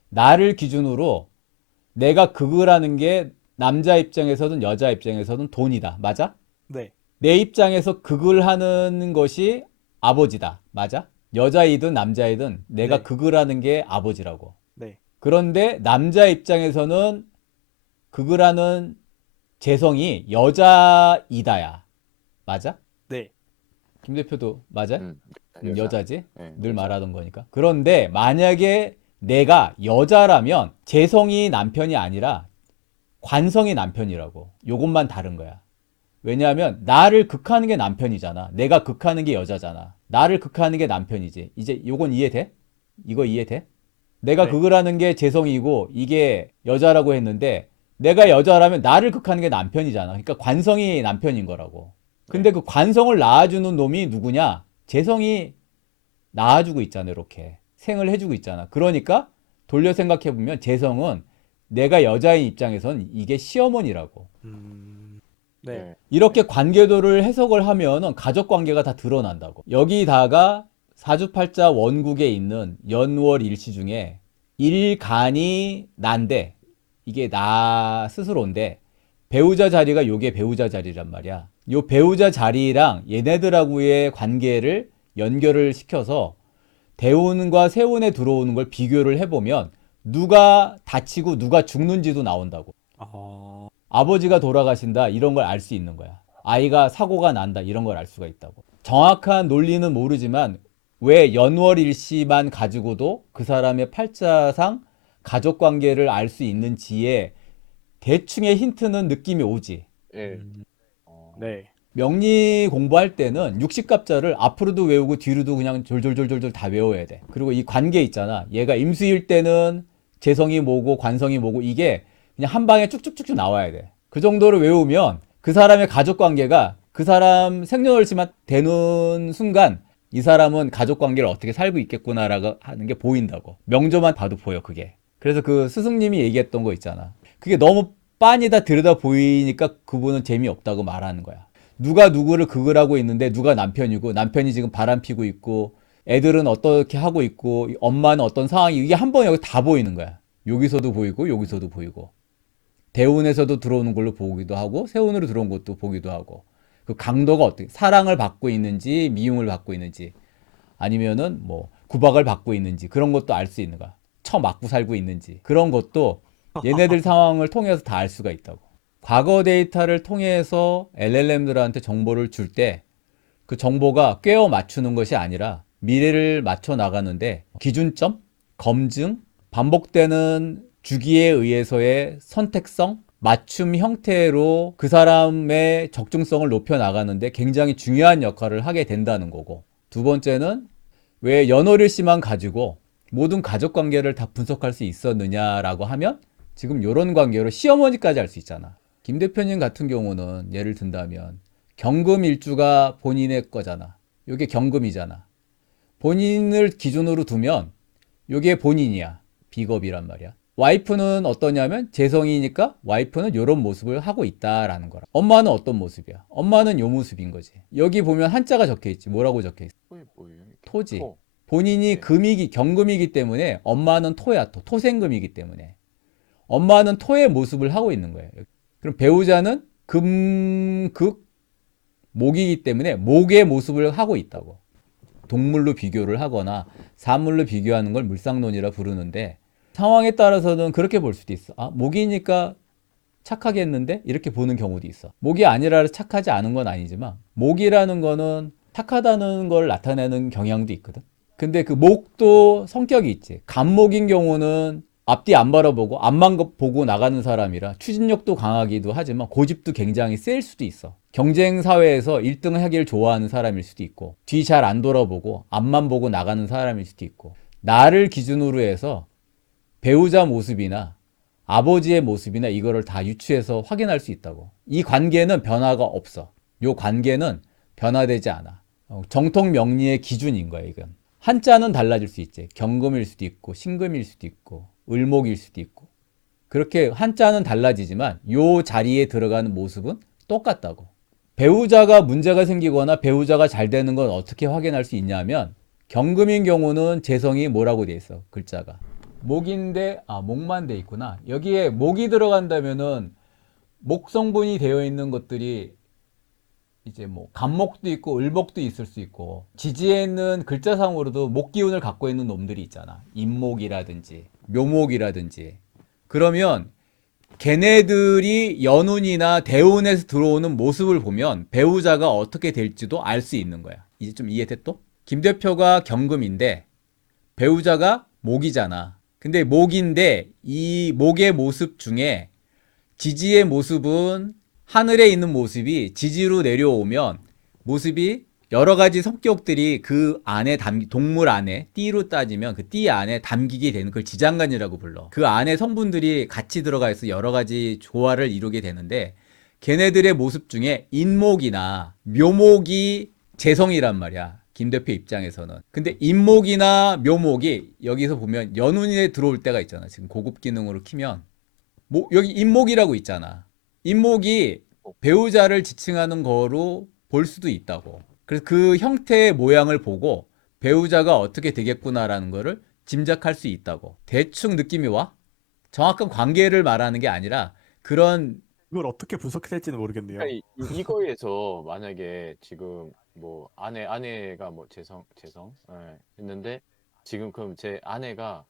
나를 기준으로 내가 극을 하는 게 남자 입장에서든 여자 입장에서든 돈이다. 맞아? 네. 내 입장에서 극을 하는 것이 아버지다. 맞아? 여자이든 남자이든 내가 네. 극을 하는 게 아버지라고. 네. 그런데 남자 입장에서는 극을 하는 재성이 여자이다야. 맞아? 네. 김 대표도 맞아? 여자지? 네, 늘 여자. 말하던 거니까. 그런데 만약에 내가 여자라면 재성이 남편이 아니라 관성이 남편이라고. 요것만 다른 거야. 왜냐하면 나를 극하는 게 남편이잖아. 내가 극하는 게 여자잖아. 나를 극하는 게 남편이지. 이제 요건 이해돼? 이거 이해돼? 내가 네. 극을 하는 게 재성이고 이게 여자라고 했는데 내가 여자라면 나를 극하는 게 남편이잖아. 그러니까 관성이 남편인 거라고. 근데 그 관성을 낳아주는 놈이 누구냐? 재성이 낳아주고 있잖아. 이렇게 생을 해주고 있잖아. 그러니까 돌려 생각해보면 재성은 내가 여자인 입장에선 이게 시어머니라고. 네. 네. 이렇게 관계도를 해석을 하면 가족 관계가 다 드러난다고. 여기다가 사주팔자 원국에 있는 연월일시 중에 일간이 난데 이게 나 스스로인데 배우자 자리가 요게 배우자 자리란 말이야. 요 배우자 자리랑 얘네들하고의 관계를 연결을 시켜서 대운과 세운에 들어오는 걸 비교를 해보면 누가 다치고 누가 죽는지도 나온다고. 아버지가 돌아가신다 이런 걸 알 수 있는 거야. 아이가 사고가 난다 이런 걸 알 수가 있다고. 정확한 논리는 모르지만 왜 연월일시만 가지고도 그 사람의 팔자상 가족관계를 알 수 있는지에 대충의 힌트는 느낌이 오지. 예. 네. 명리 공부할 때는 육식갑자를 앞으로도 외우고 뒤로도 그냥 졸졸졸졸 다 외워야 돼. 그리고 이 관계 있잖아. 얘가 임수일 때는 재성이 뭐고 관성이 뭐고 이게 그냥 한 방에 쭉쭉쭉쭉 나와야 돼. 그 정도로 외우면 그 사람의 가족관계가 그 사람 생년월일만 되는 순간 이 사람은 가족관계를 어떻게 살고 있겠구나라고 하는 게 보인다고. 명조만 봐도 보여 그게. 그래서 그 스승님이 얘기했던 거 있잖아. 그게 너무 빤히 다 들여다 보이니까 그분은 재미없다고 말하는 거야. 누가 누구를 극을 하고 있는데 누가 남편이고 남편이 지금 바람 피고 있고 애들은 어떻게 하고 있고 엄마는 어떤 상황이 이게 한 번에 여기 다 보이는 거야. 여기서도 보이고 여기서도 보이고 대운에서도 들어오는 걸로 보기도 하고 세운으로 들어온 것도 보기도 하고 그 강도가 어떻게 사랑을 받고 있는지 미움을 받고 있는지 아니면은 뭐 구박을 받고 있는지 그런 것도 알 수 있는 거야. 처맞고 살고 있는지 그런 것도 얘네들 상황을 통해서 다 알 수가 있다고. 과거 데이터를 통해서 LLM들한테 정보를 줄 때 그 정보가 꿰어 맞추는 것이 아니라 미래를 맞춰 나가는데 기준점, 검증, 반복되는 주기에 의해서의 선택성, 맞춤 형태로 그 사람의 적중성을 높여 나가는데 굉장히 중요한 역할을 하게 된다는 거고. 두 번째는 왜 연월일시만 가지고 모든 가족 관계를 다 분석할 수 있었느냐라고 하면 지금 이런 관계로 시어머니까지 알 수 있잖아. 김 대표님 같은 경우는 예를 든다면 경금 일주가 본인의 거잖아. 이게 경금이잖아. 본인을 기준으로 두면 이게 본인이야. 비겁이란 말이야. 와이프는 어떠냐면 재성이니까 와이프는 이런 모습을 하고 있다라는 거라. 엄마는 어떤 모습이야? 엄마는 요 모습인 거지. 여기 보면 한자가 적혀 있지. 뭐라고 적혀 있어? 뭐예요? 토지. 토. 본인이 네. 경금이기 때문에 엄마는 토야. 토생금이기 때문에. 엄마는 토의 모습을 하고 있는 거예요. 그럼 배우자는 금극 목이기 때문에 목의 모습을 하고 있다고. 동물로 비교를 하거나 사물로 비교하는 걸 물상론이라 부르는데 상황에 따라서는 그렇게 볼 수도 있어. 아, 목이니까 착하게 했는데 이렇게 보는 경우도 있어. 목이 아니라 착하지 않은 건 아니지만 목이라는 거는 착하다는 걸 나타내는 경향도 있거든. 근데 그 목도 성격이 있지. 간목인 경우는 앞뒤 안 바라보고 앞만 보고 나가는 사람이라 추진력도 강하기도 하지만 고집도 굉장히 셀 수도 있어. 경쟁 사회에서 1등 하기를 좋아하는 사람일 수도 있고 뒤 잘 안 돌아보고 앞만 보고 나가는 사람일 수도 있고 나를 기준으로 해서 배우자 모습이나 아버지의 모습이나 이거를 다 유추해서 확인할 수 있다고. 이 관계는 변화가 없어. 이 관계는 변화되지 않아. 정통 명리의 기준인 거야, 이건. 한자는 달라질 수 있지. 경금일 수도 있고 신금일 수도 있고 을목일 수도 있고. 그렇게 한자는 달라지지만 이 자리에 들어가는 모습은 똑같다고. 배우자가 문제가 생기거나 배우자가 잘 되는 건 어떻게 확인할 수 있냐면 경금인 경우는 재성이 뭐라고 돼 있어, 글자가. 목인데 목만 돼 있구나. 여기에 목이 들어간다면은 목성분이 되어 있는 것들이 이제 뭐 간목도 있고 을목도 있을 수 있고 지지에 있는 글자상으로도 목 기운을 갖고 있는 놈들이 있잖아. 임목이라든지 묘목이라든지. 그러면 걔네들이 연운이나 대운에서 들어오는 모습을 보면 배우자가 어떻게 될지도 알 수 있는 거야. 이제 좀 이해돼 또? 김 대표가 경금인데 배우자가 목이잖아. 근데 목인데 이 목의 모습 중에 지지의 모습은 하늘에 있는 모습이 지지로 내려오면 모습이 여러 가지 성격들이 그 안에 동물 안에 띠로 따지면 그 띠 안에 담기게 되는 걸 지장간이라고 불러. 그 안에 성분들이 같이 들어가 있어 여러 가지 조화를 이루게 되는데 걔네들의 모습 중에 인목이나 묘목이 재성이란 말이야. 김 대표 입장에서는. 근데 인목이나 묘목이 여기서 보면 연운에 들어올 때가 있잖아. 지금 고급 기능으로 키면 여기 인목이라고 있잖아. 인목이 배우자를 지칭하는 거로 볼 수도 있다고. 그래서 그 형태의 모양을 보고 배우자가 어떻게 되겠구나라는 거를 짐작할 수 있다고. 대충 느낌이 와? 정확한 관계를 말하는 게 아니라 그런 이걸 어떻게 분석해야 될지는 모르겠네요. 그러니까 이거에서 만약에 지금 뭐 아내가 뭐 재성 예, 했는데 지금 그럼 제 아내가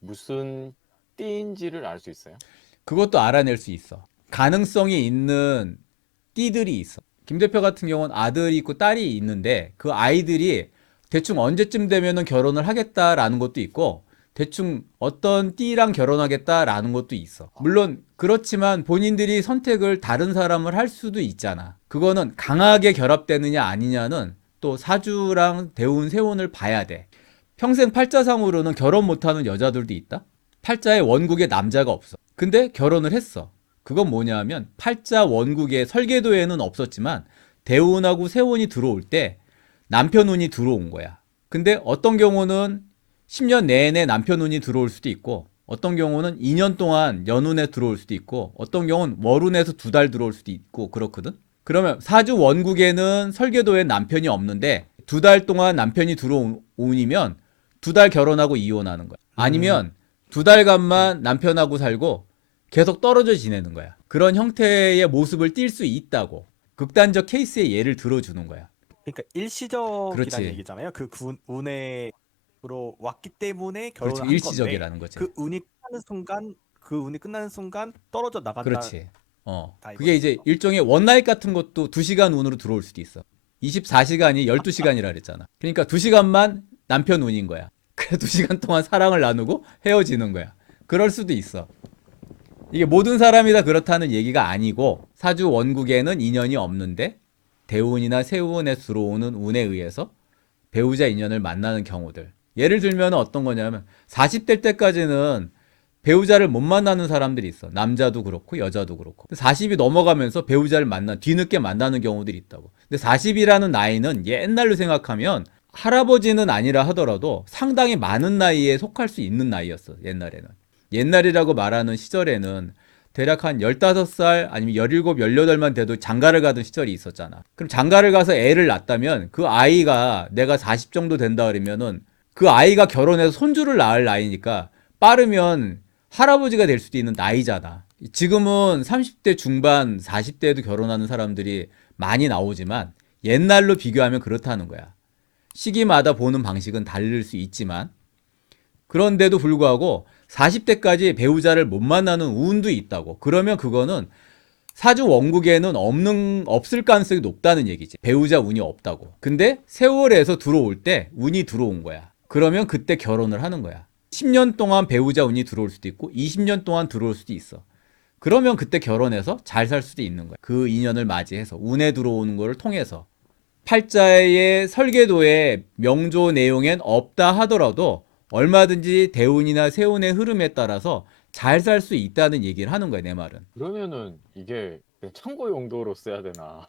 무슨 띠인지를 알 수 있어요? 그것도 알아낼 수 있어. 가능성이 있는 띠들이 있어. 김 대표 같은 경우는 아들이 있고 딸이 있는데 그 아이들이 대충 언제쯤 되면은 결혼을 하겠다라는 것도 있고 대충 어떤 띠랑 결혼하겠다라는 것도 있어. 물론 그렇지만 본인들이 선택을 다른 사람을 할 수도 있잖아. 그거는 강하게 결합되느냐 아니냐는 또 사주랑 대운 세운을 봐야 돼. 평생 팔자상으로는 결혼 못하는 여자들도 있다. 팔자에 원국에 남자가 없어. 근데 결혼을 했어. 그건 뭐냐면 팔자 원국에 설계도에는 없었지만 대운하고 세운이 들어올 때 남편 운이 들어온 거야. 근데 어떤 경우는 10년 내내 남편 운이 들어올 수도 있고 어떤 경우는 2년 동안 연운에 들어올 수도 있고 어떤 경우는 월운에서 2달 들어올 수도 있고 그렇거든. 그러면 사주 원국에는 설계도에 남편이 없는데 2달 동안 남편이 들어온 운이면 2달 결혼하고 이혼하는 거야. 아니면 2달간만 남편하고 살고 계속 떨어져 지내는 거야. 그런 형태의 모습을 띌 수 있다고. 극단적 케이스의 예를 들어주는 거야. 그러니까 일시적이라는 그렇지. 얘기잖아요. 그 운으로 왔기 때문에 결혼을 그렇지. 한 건데 일시적이라는 거지. 그 운이 끝나는 순간 떨어져 나간다. 그렇지. 다 그게 이제 이거죠. 일종의 원나잇 같은 것도 2시간 운으로 들어올 수도 있어. 24시간이 12시간이라 그랬잖아. 그러니까 2시간만 남편 운인 거야. 그래 2시간 동안 사랑을 나누고 헤어지는 거야. 그럴 수도 있어. 이게 모든 사람이 다 그렇다는 얘기가 아니고 사주 원국에는 인연이 없는데 대운이나 세운에 들어오는 운에 의해서 배우자 인연을 만나는 경우들. 예를 들면 어떤 거냐면 40대 때까지는 배우자를 못 만나는 사람들이 있어. 남자도 그렇고 여자도 그렇고. 40이 넘어가면서 배우자를 뒤늦게 만나는 경우들이 있다고. 근데 40이라는 나이는 옛날로 생각하면 할아버지는 아니라 하더라도 상당히 많은 나이에 속할 수 있는 나이였어. 옛날에는. 옛날이라고 말하는 시절에는 대략 한 15살 아니면 17, 18만 돼도 장가를 가던 시절이 있었잖아. 그럼 장가를 가서 애를 낳았다면 그 아이가 내가 40 정도 된다 그러면은 그 아이가 결혼해서 손주를 낳을 나이니까 빠르면 할아버지가 될 수도 있는 나이잖아. 지금은 30대 중반, 40대에도 결혼하는 사람들이 많이 나오지만 옛날로 비교하면 그렇다는 거야. 시기마다 보는 방식은 다를 수 있지만 그런데도 불구하고 40대까지 배우자를 못 만나는 운도 있다고. 그러면 그거는 사주 원국에는 없을 가능성이 높다는 얘기지. 배우자 운이 없다고. 근데 세월에서 들어올 때 운이 들어온 거야. 그러면 그때 결혼을 하는 거야. 10년 동안 배우자 운이 들어올 수도 있고 20년 동안 들어올 수도 있어. 그러면 그때 결혼해서 잘 살 수도 있는 거야. 그 인연을 맞이해서 운에 들어오는 거를 통해서. 팔자의 설계도에 명조 내용엔 없다 하더라도 얼마든지 대운이나 세운의 흐름에 따라서 잘 살 수 있다는 얘기를 하는 거야, 내 말은. 그러면은 이게 그냥 참고 용도로 써야 되나?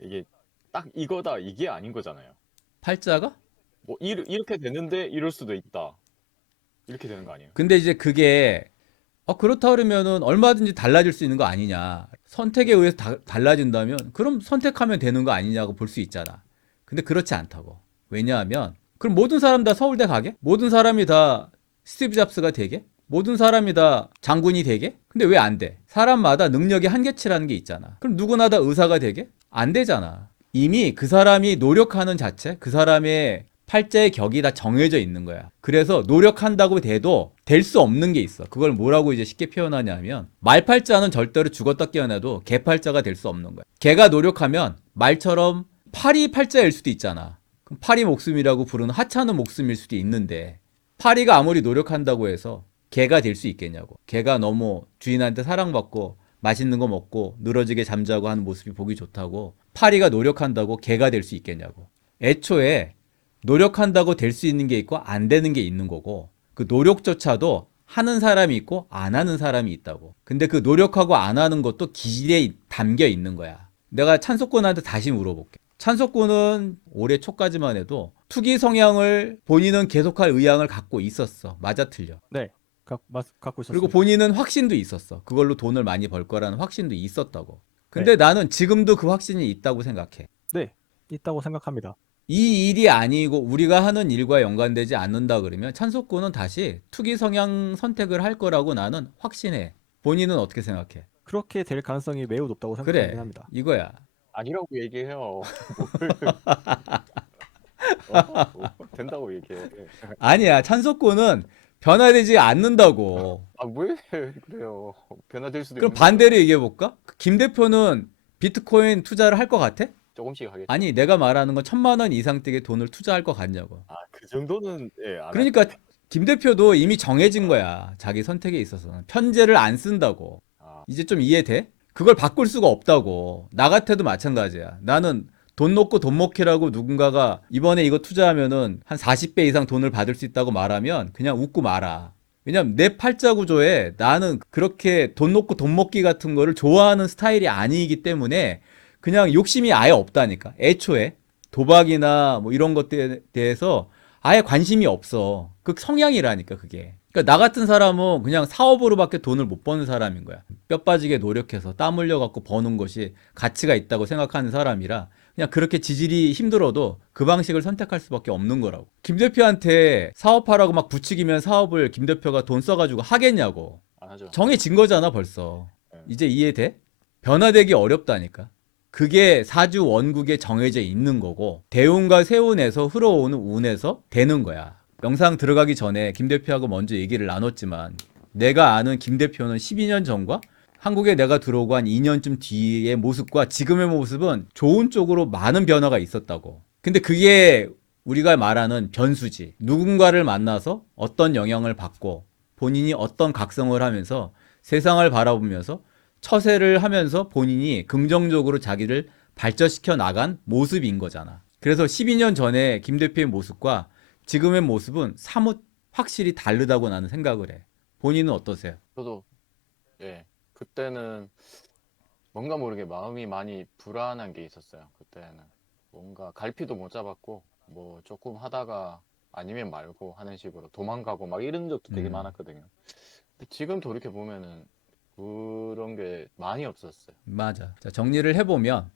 이게 딱 이거다 이게 아닌 거잖아요. 팔자가? 뭐 이렇게 되는데 이럴 수도 있다. 이렇게 되는 거 아니에요? 근데 이제 그게 그렇다 그러면은 얼마든지 달라질 수 있는 거 아니냐. 선택에 의해서 달라진다면 그럼 선택하면 되는 거 아니냐고 볼 수 있잖아. 근데 그렇지 않다고. 왜냐하면 그럼 모든 사람 다 서울대 가게? 모든 사람이 다 스티브 잡스가 되게? 모든 사람이 다 장군이 되게? 근데 왜 안 돼? 사람마다 능력의 한계치라는 게 있잖아. 그럼 누구나 다 의사가 되게? 안 되잖아. 이미 그 사람이 노력하는 자체, 그 사람의 팔자의 격이 다 정해져 있는 거야. 그래서 노력한다고 돼도 될 수 없는 게 있어. 그걸 뭐라고 이제 쉽게 표현하냐면 말팔자는 절대로 죽었다 깨어나도 개팔자가 될 수 없는 거야. 개가 노력하면 말처럼 파리 팔자일 수도 있잖아. 그럼 파리 목숨이라고 부르는 하찮은 목숨일 수도 있는데 파리가 아무리 노력한다고 해서 개가 될 수 있겠냐고. 개가 너무 주인한테 사랑받고 맛있는 거 먹고 늘어지게 잠자고 하는 모습이 보기 좋다고 파리가 노력한다고 개가 될 수 있겠냐고. 애초에 노력한다고 될 수 있는 게 있고 안 되는 게 있는 거고 그 노력조차도 하는 사람이 있고 안 하는 사람이 있다고. 근데 그 노력하고 안 하는 것도 기질에 담겨 있는 거야. 내가 찬석군한테 다시 물어볼게. 찬석군은 올해 초까지만 해도 투기 성향을 본인은 계속할 의향을 갖고 있었어. 맞아 틀려. 네, 갖고 있었어요. 그리고 본인은 확신도 있었어. 그걸로 돈을 많이 벌 거라는 확신도 있었다고. 근데 나는 지금도 그 확신이 있다고 생각해. 네, 있다고 생각합니다. 이 일이 아니고 우리가 하는 일과 연관되지 않는다 그러면 찬석군은 다시 투기 성향 선택을 할 거라고 나는 확신해. 본인은 어떻게 생각해? 그렇게 될 가능성이 매우 높다고 그래, 생각하긴 합니다. 이거야. 아니라고 얘기해요. 된다고 얘기해. 아니야, 찬석군은 변화되지 않는다고. 왜 그래요? 변화될 수도 그럼 있는 반대로 거죠. 얘기해 볼까? 김 대표는 비트코인 투자를 할 것 같아? 조금씩 하겠죠. 아니, 내가 말하는 건 1,000만 원 이상대의 돈을 투자할 것 같냐고. 그 정도는 안 그러니까 김 대표도 이미 정해진 거야. 자기 선택에 있어서는. 편제를 안 쓴다고. 아, 이제 좀 이해돼? 그걸 바꿀 수가 없다고. 나 같아도 마찬가지야. 나는 돈 놓고 돈 먹기라고 누군가가 이번에 이거 투자하면은 한 40배 이상 돈을 받을 수 있다고 말하면 그냥 웃고 말아. 왜냐면 내 팔자 구조에 나는 그렇게 돈 놓고 돈 먹기 같은 거를 좋아하는 스타일이 아니기 때문에 그냥 욕심이 아예 없다니까. 애초에 도박이나 뭐 이런 것들에 대해서 아예 관심이 없어. 그 성향이라니까 그게. 그러니까 나 같은 사람은 그냥 사업으로밖에 돈을 못 버는 사람인 거야. 뼈 빠지게 노력해서 땀 흘려 갖고 버는 것이 가치가 있다고 생각하는 사람이라 그냥 그렇게 지질이 힘들어도 그 방식을 선택할 수밖에 없는 거라고. 김 대표한테 사업하라고 막 부추기면 사업을 김 대표가 돈 써가지고 하겠냐고. 안 하죠. 정해진 거잖아 벌써. 네. 이제 이해돼? 변화되기 어렵다니까. 그게 사주 원국에 정해져 있는 거고 대운과 세운에서 흘러오는 운에서 되는 거야. 영상 들어가기 전에 김 대표하고 먼저 얘기를 나눴지만 내가 아는 김 대표는 12년 전과 한국에 내가 들어오고 한 2년쯤 뒤의 모습과 지금의 모습은 좋은 쪽으로 많은 변화가 있었다고. 근데 그게 우리가 말하는 변수지. 누군가를 만나서 어떤 영향을 받고 본인이 어떤 각성을 하면서 세상을 바라보면서 처세를 하면서 본인이 긍정적으로 자기를 발전시켜 나간 모습인 거잖아. 그래서 12년 전에 김 대표의 모습과 지금의 모습은 사뭇 확실히 다르다고 나는 생각을 해. 본인은 어떠세요? 저도 그때는 뭔가 모르게 마음이 많이 불안한 게 있었어요. 그때는 뭔가 갈피도 못 잡았고 뭐 조금 하다가 아니면 말고 하는 식으로 도망가고 막 이런 적도 되게 많았거든요. 근데 지금 돌이켜 보면은 그런 게 많이 없었어요. 맞아. 자, 정리를 해보면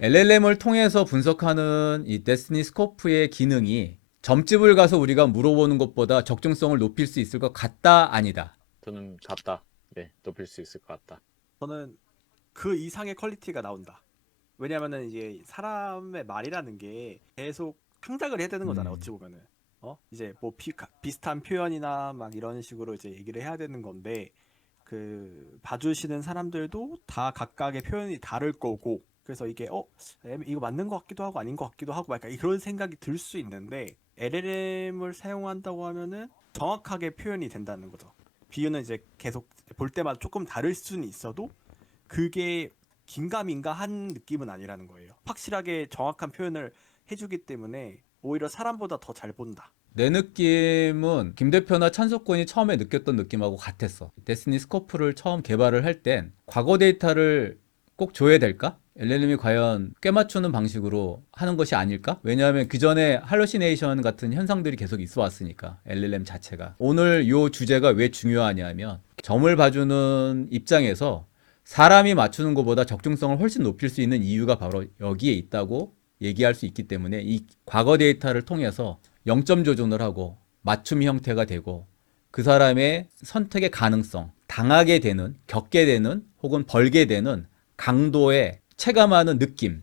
LLM을 통해서 분석하는 이 데스티니 스코프의 기능이 점집을 가서 우리가 물어보는 것보다 적중성을 높일 수 있을 것 같다, 아니다. 저는 같다. 높일 수 있을 것 같다. 저는 그 이상의 퀄리티가 나온다. 왜냐면은 이제 사람의 말이라는 게 계속 창작을 해야 되는 거잖아. 어찌 보면은 이제 뭐 비슷한 표현이나 막 이런 식으로 이제 얘기를 해야 되는 건데 그 봐주시는 사람들도 다 각각의 표현이 다를 거고 그래서 이게 이거 맞는 것 같기도 하고 아닌 것 같기도 하고 약간 그런 생각이 들 수 있는데 LLM을 사용한다고 하면은 정확하게 표현이 된다는 거죠. 비유는 이제 계속 볼 때마다 조금 다를 수는 있어도 그게 긴가민가 한 느낌은 아니라는 거예요. 확실하게 정확한 표현을 해주기 때문에 오히려 사람보다 더 잘 본다. 내 느낌은 김 대표나 찬석군이 처음에 느꼈던 느낌하고 같았어. 데스니 스코프를 처음 개발을 할 땐 과거 데이터를 꼭 줘야 될까? LLM이 과연 꿰맞추는 방식으로 하는 것이 아닐까? 왜냐하면 그 전에 할루시네이션 같은 현상들이 계속 있어 왔으니까 LLM 자체가. 오늘 이 주제가 왜 중요하냐면 점을 봐주는 입장에서 사람이 맞추는 것보다 적중성을 훨씬 높일 수 있는 이유가 바로 여기에 있다고 얘기할 수 있기 때문에 이 과거 데이터를 통해서 0점 조준을 하고 맞춤 형태가 되고 그 사람의 선택의 가능성, 당하게 되는, 겪게 되는 혹은 벌게 되는 강도의 체감하는 느낌,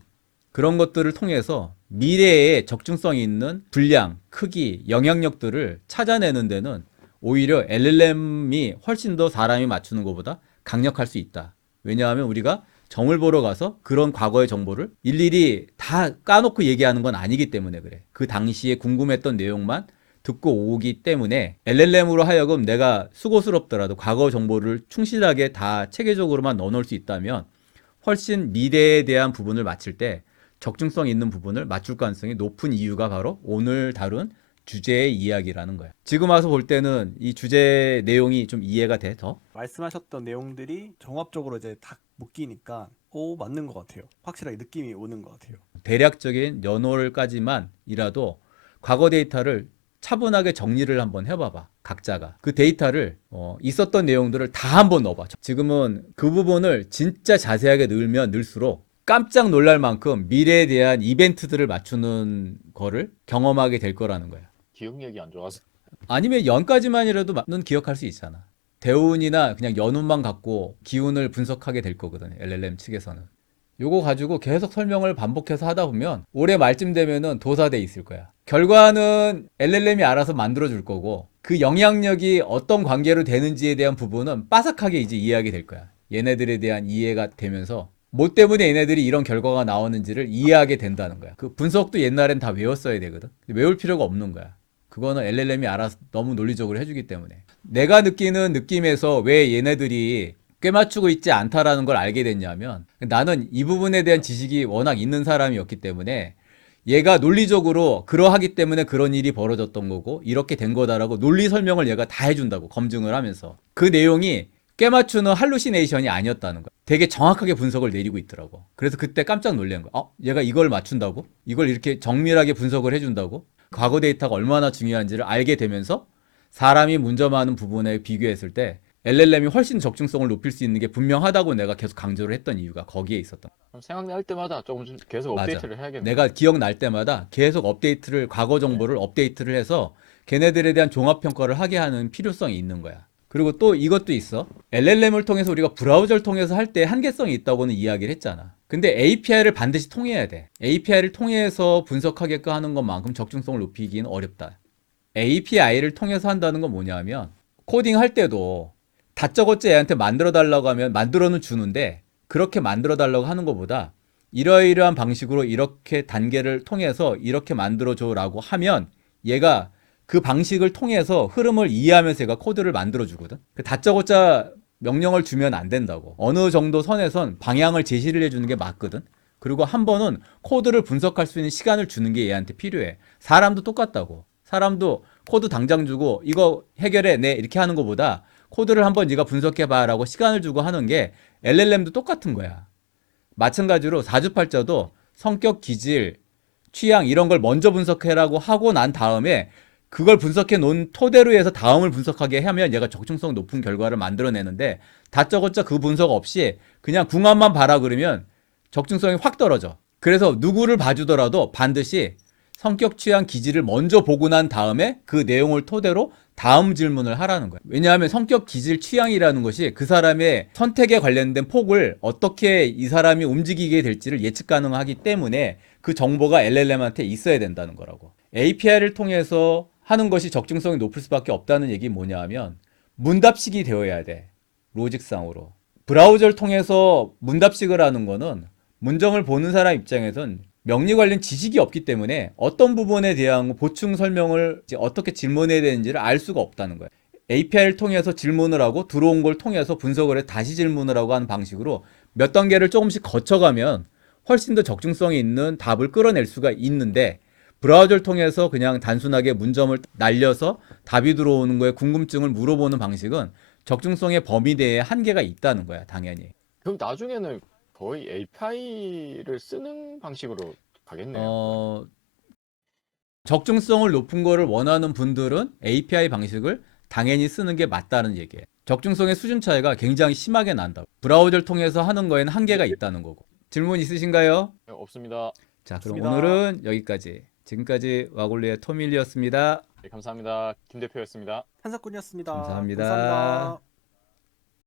그런 것들을 통해서 미래에 적중성이 있는 분량, 크기, 영향력들을 찾아내는 데는 오히려 LLM이 훨씬 더 사람이 맞추는 것보다 강력할 수 있다. 왜냐하면 우리가 점을 보러 가서 그런 과거의 정보를 일일이 다 까놓고 얘기하는 건 아니기 때문에 그래. 그 당시에 궁금했던 내용만 듣고 오기 때문에 LLM으로 하여금 내가 수고스럽더라도 과거 정보를 충실하게 다 체계적으로만 넣어놓을 수 있다면 훨씬 미래에 대한 부분을 맞출 때 적중성 있는 부분을 맞출 가능성이 높은 이유가 바로 오늘 다룬 주제의 이야기라는 거야. 지금 와서 볼 때는 이 주제 내용이 좀 이해가 돼, 더? 말씀하셨던 내용들이 종합적으로 이제 딱 묶이니까 오 맞는 것 같아요. 확실하게 느낌이 오는 것 같아요. 대략적인 연월까지만이라도 과거 데이터를 차분하게 정리를 한번 해봐봐. 각자가 그 데이터를 있었던 내용들을 다 한번 넣어봐. 지금은 그 부분을 진짜 자세하게 넣으면 넣을수록 깜짝 놀랄 만큼 미래에 대한 이벤트들을 맞추는 거를 경험하게 될 거라는 거야. 기억력이 안 좋아서. 아니면 연까지만이라도 는 기억할 수 있잖아. 대운이나 그냥 연운만 갖고 기운을 분석하게 될 거거든, LLM 측에서는. 요거 가지고 계속 설명을 반복해서 하다 보면 올해 말쯤 되면은 도사돼 있을 거야. 결과는 LLM이 알아서 만들어 줄 거고 그 영향력이 어떤 관계로 되는지에 대한 부분은 빠삭하게 이제 이해하게 될 거야. 얘네들에 대한 이해가 되면서 뭐 때문에 얘네들이 이런 결과가 나오는지를 이해하게 된다는 거야. 그 분석도 옛날엔 다 외웠어야 되거든. 외울 필요가 없는 거야. 그거는 LLM이 알아서 너무 논리적으로 해주기 때문에. 내가 느끼는 느낌에서 왜 얘네들이 꿰맞추고 있지 않다라는 걸 알게 됐냐면 나는 이 부분에 대한 지식이 워낙 있는 사람이었기 때문에 얘가 논리적으로 그러하기 때문에 그런 일이 벌어졌던 거고 이렇게 된 거다라고 논리 설명을 얘가 다 해준다고, 검증을 하면서. 그 내용이 꿰맞추는 할루시네이션이 아니었다는 거야. 되게 정확하게 분석을 내리고 있더라고. 그래서 그때 깜짝 놀란 거야. 얘가 이걸 맞춘다고? 이걸 이렇게 정밀하게 분석을 해준다고? 과거 데이터가 얼마나 중요한지를 알게 되면서 사람이 문제 많은 부분에 비교했을 때 LLM이 훨씬 적중성을 높일 수 있는 게 분명하다고 내가 계속 강조를 했던 이유가 거기에 있었던 거야. 그럼 생각날 때마다 조금 계속 맞아. 업데이트를 해야겠네요. 내가 기억날 때마다 계속 업데이트를, 과거 정보를 업데이트를 해서 걔네들에 대한 종합평가를 하게 하는 필요성이 있는 거야. 그리고 또 이것도 있어. LLM을 통해서 우리가 브라우저를 통해서 할 때 한계성이 있다고는 이야기를 했잖아. 근데 API를 반드시 통해야 돼. API를 통해서 분석하게끔 하는 것만큼 적중성을 높이기는 어렵다. API를 통해서 한다는 건 뭐냐면 코딩 할 때도 다짜고짜 얘한테 만들어 달라고 하면 만들어는 주는데 그렇게 만들어 달라고 하는 것보다 이러이러한 방식으로 이렇게 단계를 통해서 이렇게 만들어 줘라고 하면 얘가 그 방식을 통해서 흐름을 이해하면서 얘가 코드를 만들어 주거든. 다짜고짜 명령을 주면 안 된다고. 어느 정도 선에선 방향을 제시를 해주는 게 맞거든. 그리고 한 번은 코드를 분석할 수 있는 시간을 주는 게 얘한테 필요해. 사람도 똑같다고. 사람도 코드 당장 주고 이거 해결해 네 이렇게 하는 것보다 코드를 한번 네가 분석해봐 라고 시간을 주고 하는 게 LLM도 똑같은 거야. 마찬가지로 사주팔자도 성격, 기질, 취향 이런 걸 먼저 분석해라고 하고 난 다음에 그걸 분석해 놓은 토대로 해서 다음을 분석하게 하면 얘가 적중성 높은 결과를 만들어내는데 다짜고짜 그 분석 없이 그냥 궁합만 봐라 그러면 적중성이 확 떨어져. 그래서 누구를 봐주더라도 반드시 성격, 취향, 기질을 먼저 보고 난 다음에 그 내용을 토대로 다음 질문을 하라는 거야. 왜냐하면 성격, 기질, 취향이라는 것이 그 사람의 선택에 관련된 폭을 어떻게 이 사람이 움직이게 될지를 예측 가능하기 때문에 그 정보가 LLM한테 있어야 된다는 거라고. API를 통해서 하는 것이 적중성이 높을 수밖에 없다는 얘기 뭐냐 하면 문답식이 되어야 돼. 로직상으로. 브라우저를 통해서 문답식을 하는 거는 문정을 보는 사람 입장에선 명리 관련 지식이 없기 때문에 어떤 부분에 대한 보충 설명을 이제 어떻게 질문해야 되는지를 알 수가 없다는 거예요. API를 통해서 질문을 하고 들어온 걸 통해서 분석을 해 다시 질문을 하고 하는 방식으로 몇 단계를 조금씩 거쳐가면 훨씬 더 적중성이 있는 답을 끌어낼 수가 있는데, 브라우저를 통해서 그냥 단순하게 문점을 날려서 답이 들어오는 거에 궁금증을 물어보는 방식은 적중성의 범위 내에 한계가 있다는 거야, 당연히. 그럼 나중에는 거의 API를 쓰는 방식으로 가겠네요. 적중성을 높은 거를 원하는 분들은 API 방식을 당연히 쓰는 게 맞다는 얘기예요. 적중성의 수준 차이가 굉장히 심하게 난다. 브라우저를 통해서 하는 거에는 한계가 있다는 거고. 질문 있으신가요? 네, 없습니다. 자, 그럼 없습니다. 오늘은 여기까지. 지금까지 와골리의 토밀리였습니다. 네, 감사합니다. 김 대표였습니다. 한사건이었습니다. 감사합니다. 감사합니다.